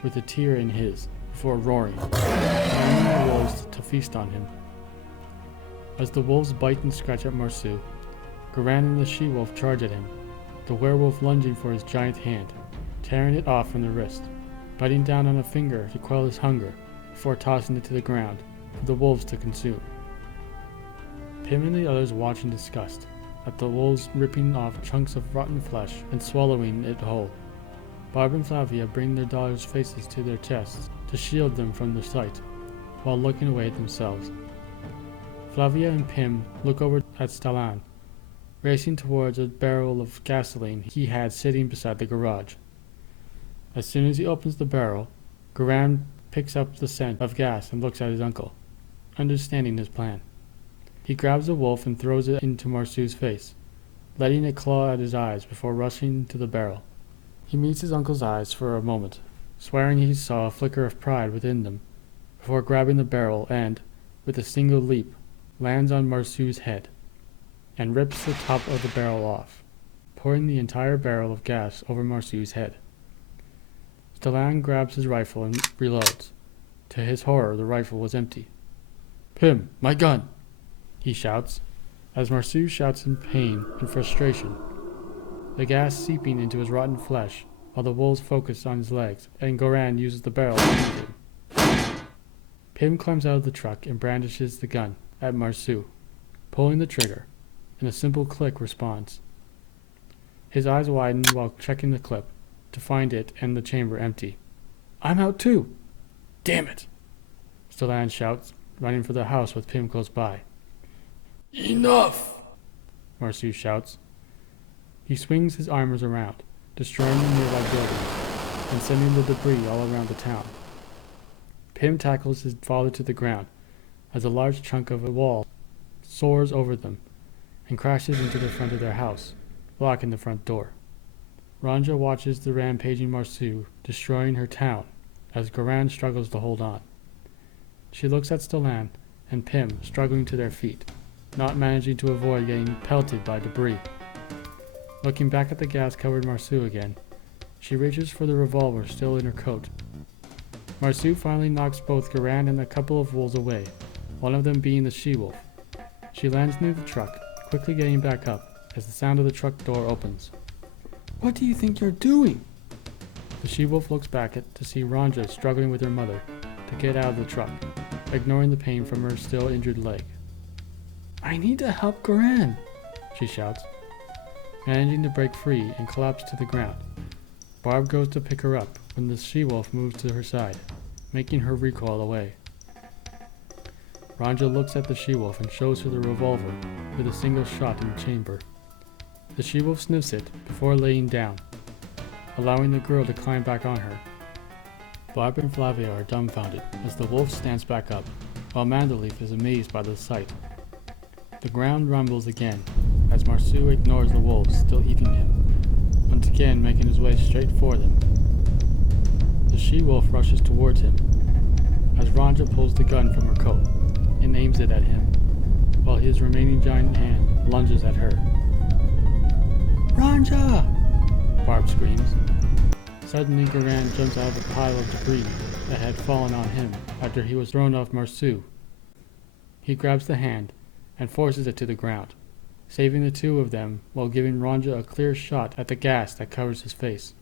with a tear in his before roaring, commanding the wolves to feast on him. As the wolves bite and scratch at Marceau, Goran and the she-wolf charge at him, the werewolf lunging for his giant hand, tearing it off from the wrist, biting down on a finger to quell his hunger before tossing it to the ground for the wolves to consume. Pim and the others watch in disgust at the wolves ripping off chunks of rotten flesh and swallowing it whole. Barb and Flavia bring their daughters' faces to their chests to shield them from the sight, while looking away at themselves. Flavia and Pim look over at Stalan, racing towards a barrel of gasoline he had sitting beside the garage. As soon as he opens the barrel, Goran picks up the scent of gas and looks at his uncle, understanding his plan. He grabs a wolf and throws it into Marceau's face, letting it claw at his eyes before rushing to the barrel. He meets his uncle's eyes for a moment, swearing he saw a flicker of pride within them, before grabbing the barrel and, with a single leap, lands on Marceau's head, and rips the top of the barrel off, pouring the entire barrel of gas over Marceau's head. Stalan grabs his rifle and reloads. To his horror, the rifle was empty. "Pim, my gun!" he shouts, as Marceau shouts in pain and frustration, the gas seeping into his rotten flesh while the wolves focus on his legs and Goran uses the barrel to shoot him. Pim climbs out of the truck and brandishes the gun at Marceau, pulling the trigger, and a simple click responds. His eyes widen while checking the clip to find it and the chamber empty. "I'm out too!" "Damn it!" Stalan shouts, running for the house with Pim close by. Enough! Marceau shouts. He swings his armors around, destroying the nearby buildings and sending the debris all around the town. Pim tackles his father to the ground as a large chunk of a wall soars over them and crashes into the front of their house, blocking the front door. Ranja watches the rampaging Marceau destroying her town as Goran struggles to hold on. She looks at Stalan and Pim struggling to their feet, not managing to avoid getting pelted by debris. Looking back at the gas-covered Marceau again, she reaches for the revolver still in her coat. Marceau finally knocks both Goran and a couple of wolves away, one of them being the she-wolf. She lands near the truck, quickly getting back up as the sound of the truck door opens. "What do you think you're doing?" The she-wolf looks back to see Ranja struggling with her mother to get out of the truck, ignoring the pain from her still injured leg. "I need to help Goran," she shouts, managing to break free and collapse to the ground. Barb goes to pick her up when the she-wolf moves to her side, making her recoil away. Ranja looks at the she-wolf and shows her the revolver with a single shot in the chamber. The she-wolf sniffs it before laying down, allowing the girl to climb back on her. Barb and Flavia are dumbfounded as the wolf stands back up, while Mandaleef is amazed by the sight. The ground rumbles again as Marceau ignores the wolves still eating him, once again making his way straight for them. The she-wolf rushes towards him as Ranja pulls the gun from her coat and aims it at him, while his remaining giant hand lunges at her. "Ranja!" Barb screams. Suddenly Goran jumps out of the pile of debris that had fallen on him after he was thrown off Marceau. He grabs the hand and forces it to the ground, saving the two of them while giving Ranja a clear shot at the gas that covers his face.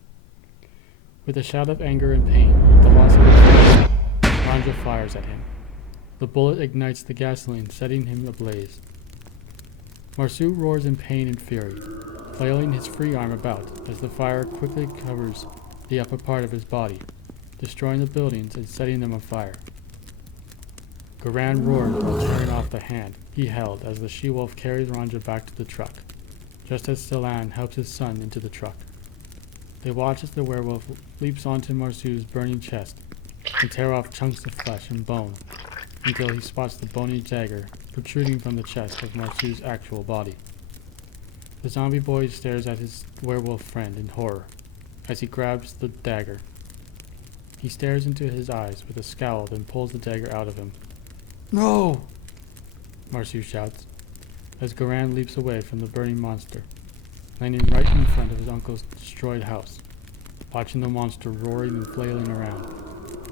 With a shout of anger and pain at the loss of his friend, Ranja fires at him. The bullet ignites the gasoline, setting him ablaze. Marceau roars in pain and fury, flailing his free arm about as the fire quickly covers the upper part of his body, destroying the buildings and setting them on fire. Goran roars while tearing off the hand he held as the she-wolf carries Ranja back to the truck, just as Stalan helps his son into the truck. They watch as the werewolf leaps onto Marceau's burning chest and tear off chunks of flesh and bone until he spots the bony dagger protruding from the chest of Marceau's actual body. The zombie boy stares at his werewolf friend in horror as he grabs the dagger. He stares into his eyes with a scowl, then pulls the dagger out of him. No! Marceau shouts, as Goran leaps away from the burning monster, landing right in front of his uncle's destroyed house, watching the monster roaring and flailing around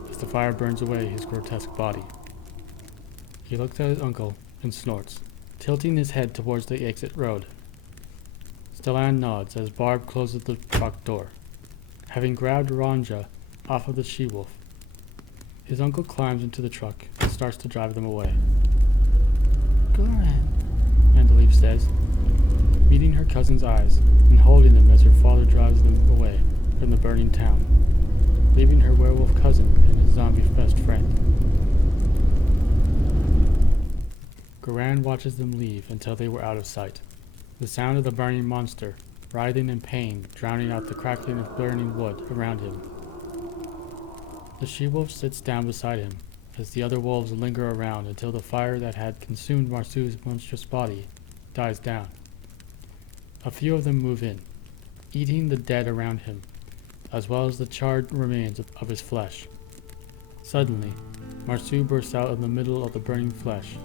as the fire burns away his grotesque body. He looks at his uncle and snorts, tilting his head towards the exit road. Stellan nods as Barb closes the truck door, having grabbed Ranja off of the she-wolf. His uncle climbs into the truck and starts to drive them away. Goran, Mandaleve says, meeting her cousin's eyes and holding them as her father drives them away from the burning town, leaving her werewolf cousin and his zombie best friend. Goran watches them leave until they were out of sight. The sound of the burning monster, writhing in pain, drowning out the crackling of burning wood around him. The she-wolf sits down beside him as the other wolves linger around until the fire that had consumed Marceau's monstrous body dies down. A few of them move in, eating the dead around him, as well as the charred remains of his flesh. Suddenly, Marceau bursts out in the middle of the burning flesh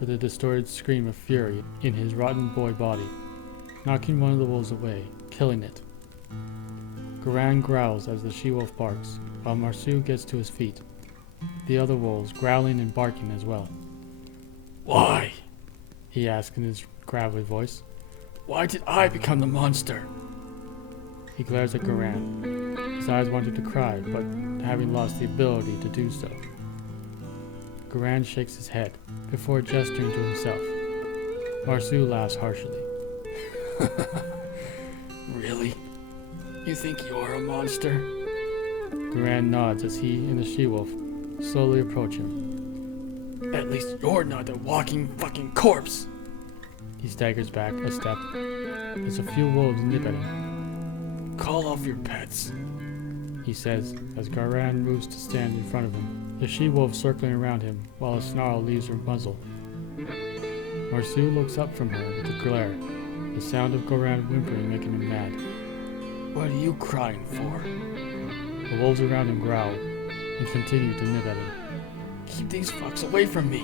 with a distorted scream of fury in his rotten boy body, knocking one of the wolves away, killing it. Goran growls as the she-wolf barks, while Marceau gets to his feet, the other wolves growling and barking as well. Why? He asks in his gravelly voice. Why did I become the monster? He glares at Goran, his eyes wanting to cry, but having lost the ability to do so. Goran shakes his head, before gesturing to himself. Marceau laughs harshly. Really? You think you're a monster? Goran nods as he and the she-wolf slowly approach him. At least you're not a walking fucking corpse. He staggers back a step as a few wolves nip at him. Call off your pets, he says as Goran moves to stand in front of him, the she-wolf circling around him while a snarl leaves her muzzle. Marceau looks up from her with a glare, the sound of Goran whimpering making him mad. What are you crying for? The wolves around him growl and continue to nip at him. Keep these fucks away from me.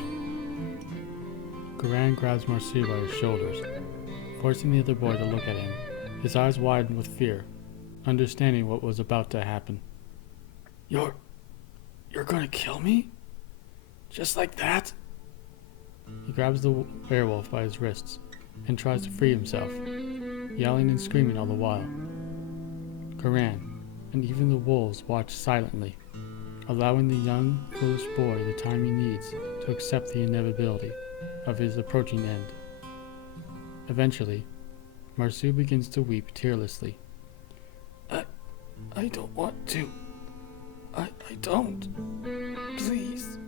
Goran grabs Marceau by his shoulders, forcing the other boy to look at him. His eyes widen with fear, understanding what was about to happen. You're gonna kill me? Just like that? He grabs the werewolf by his wrists and tries to free himself, yelling and screaming all the while. Goran and even the wolves watch silently, allowing the young, foolish boy the time he needs to accept the inevitability of his approaching end. Eventually, Marceau begins to weep tearlessly. I don't want to. I don't. Please,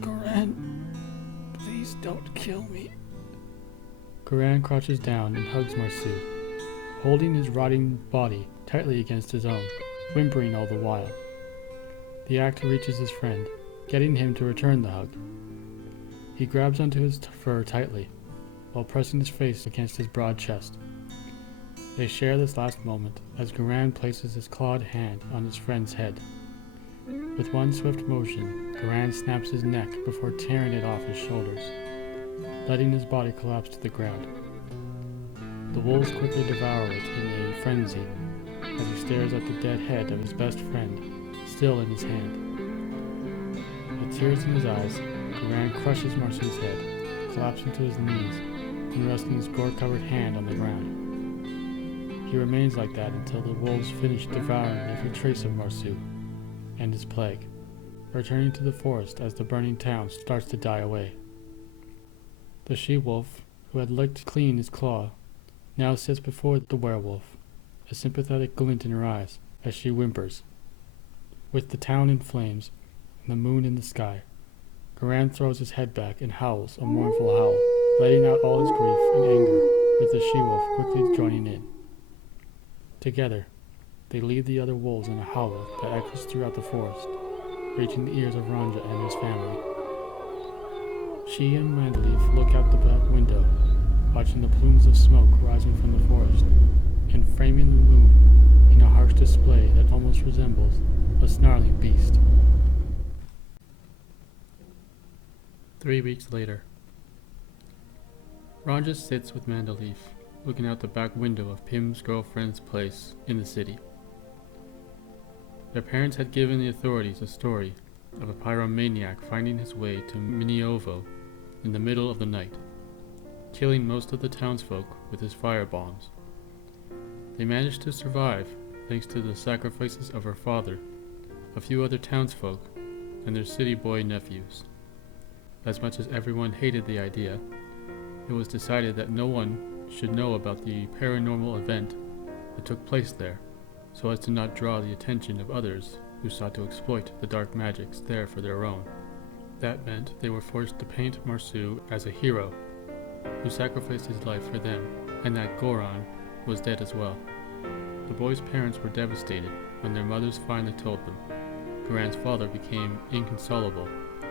Goran, please don't kill me. Goran crouches down and hugs Marceau, holding his rotting body tightly against his own, whimpering all the while. The act reaches his friend, getting him to return the hug. He grabs onto his fur tightly, while pressing his face against his broad chest. They share this last moment as Goran places his clawed hand on his friend's head. With one swift motion, Goran snaps his neck before tearing it off his shoulders, letting his body collapse to the ground. The wolves quickly devour it in a frenzy as he stares at the dead head of his best friend, still in his hand. With tears in his eyes, Goran crushes Marceau's head, collapsing to his knees and resting his gore-covered hand on the ground. He remains like that until the wolves finish devouring every trace of Marceau and his plague, returning to the forest as the burning town starts to die away. The she-wolf, who had licked clean his claw, now sits before the werewolf, a sympathetic glint in her eyes as she whimpers. With the town in flames and the moon in the sky, Goran throws his head back and howls a mournful howl, letting out all his grief and anger, with the she-wolf quickly joining in. Together, they lead the other wolves in a howl that echoes throughout the forest, reaching the ears of Ranja and his family. She and Mandaleve look out the back window, watching the plumes of smoke rising from the forest and framing the moon in a harsh display that almost resembles a snarling beast. 3 weeks later. Ranja sits with Mandaleef, looking out the back window of Pim's girlfriend's place in the city. Their parents had given the authorities a story of a pyromaniac finding his way to Minuovo in the middle of the night, killing most of the townsfolk with his firebombs. They managed to survive thanks to the sacrifices of her father, a few other townsfolk, and their city boy nephews. As much as everyone hated the idea, it was decided that no one should know about the paranormal event that took place there, so as to not draw the attention of others who sought to exploit the dark magics there for their own. That meant they were forced to paint Marceau as a hero, who sacrificed his life for them, and that Goran was dead as well. The boys' parents were devastated when their mothers finally told them. Goran's father became inconsolable,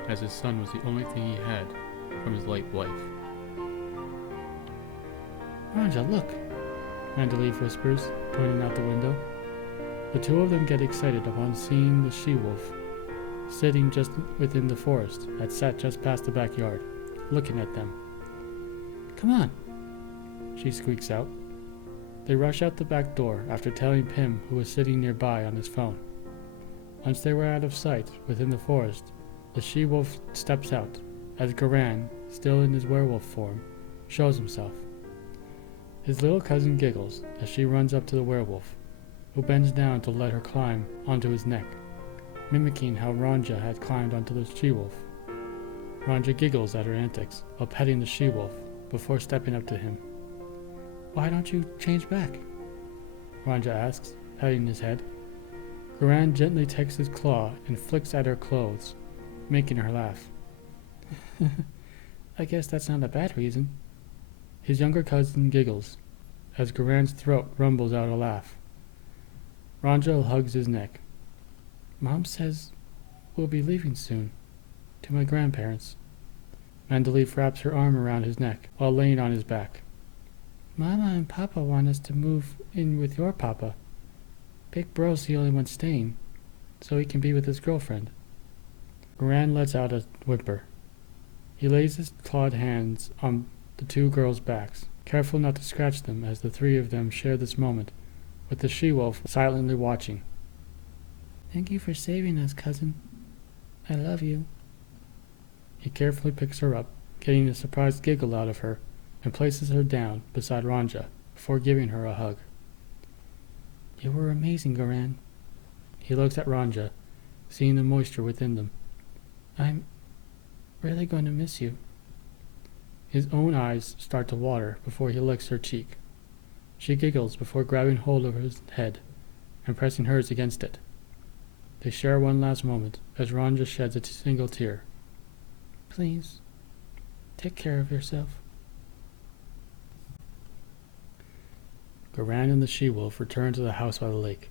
as his son was the only thing he had from his late wife. Ranja, look, Mandaleef whispers, pointing out the window. The two of them get excited upon seeing the she-wolf, sitting just within the forest that sat just past the backyard, looking at them. Come on, she squeaks out. They rush out the back door after telling Pim, who was sitting nearby on his phone. Once they were out of sight within the forest, the she-wolf steps out, as Goran, still in his werewolf form, shows himself. His little cousin giggles as she runs up to the werewolf, who bends down to let her climb onto his neck, mimicking how Ranja had climbed onto the she-wolf. Ranja giggles at her antics while petting the she-wolf before stepping up to him. Why don't you change back? Ranja asks, patting his head. Goran gently takes his claw and flicks at her clothes, making her laugh. I guess that's not a bad reason. His younger cousin giggles, as Goran's throat rumbles out a laugh. Ranja hugs his neck. Mom says we'll be leaving soon, to my grandparents. Mandaleef wraps her arm around his neck while laying on his back. Mama and Papa want us to move in with your Papa. Big Bro's the only one staying, so he can be with his girlfriend. Goran lets out a whimper. He lays his clawed hands on the two girls' backs, careful not to scratch them as the three of them share this moment, with the she-wolf silently watching. Thank you for saving us, cousin. I love you. He carefully picks her up, getting a surprised giggle out of her, and places her down beside Ranja before giving her a hug. You were amazing, Goran. He looks at Ranja, seeing the moisture within them. I'm really going to miss you. His own eyes start to water before he licks her cheek. She giggles before grabbing hold of his head and pressing hers against it. They share one last moment as Ranja sheds a single tear. Please, take care of yourself. Goran and the she-wolf return to the house by the lake.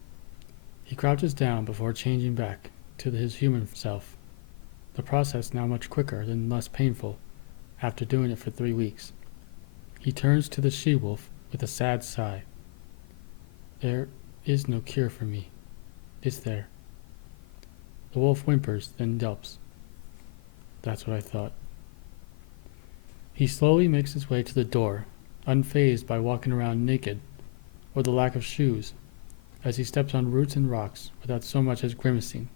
He crouches down before changing back to his human self, the process now much quicker and less painful after doing it for 3 weeks. He turns to the she-wolf with a sad sigh. There is no cure for me, is there? The wolf whimpers, then yelps. That's what I thought. He slowly makes his way to the door, unfazed by walking around naked or the lack of shoes, as he steps on roots and rocks without so much as grimacing.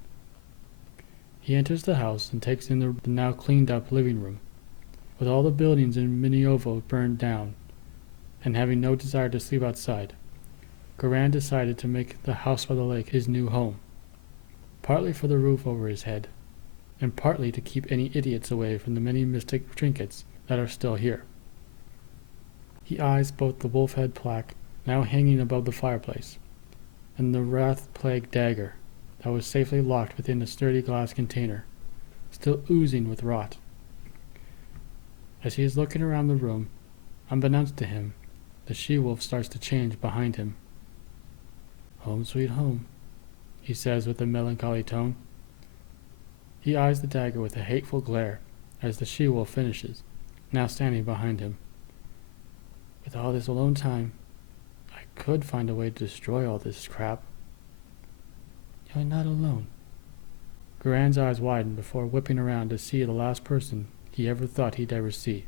He enters the house and takes in the now cleaned-up living room. With all the buildings in Minuovo burned down, and having no desire to sleep outside, Goran decided to make the house by the lake his new home, partly for the roof over his head, and partly to keep any idiots away from the many mystic trinkets that are still here. He eyes both the wolf head plaque now hanging above the fireplace, and the wrath-plagued dagger that was safely locked within a sturdy glass container, still oozing with rot. As he is looking around the room, unbeknownst to him, the she-wolf starts to change behind him. Home sweet home, he says with a melancholy tone. He eyes the dagger with a hateful glare as the she-wolf finishes, now standing behind him. With all this alone time, I could find a way to destroy all this crap. You're not alone. Goran's eyes widened before whipping around to see the last person he ever thought he'd ever see.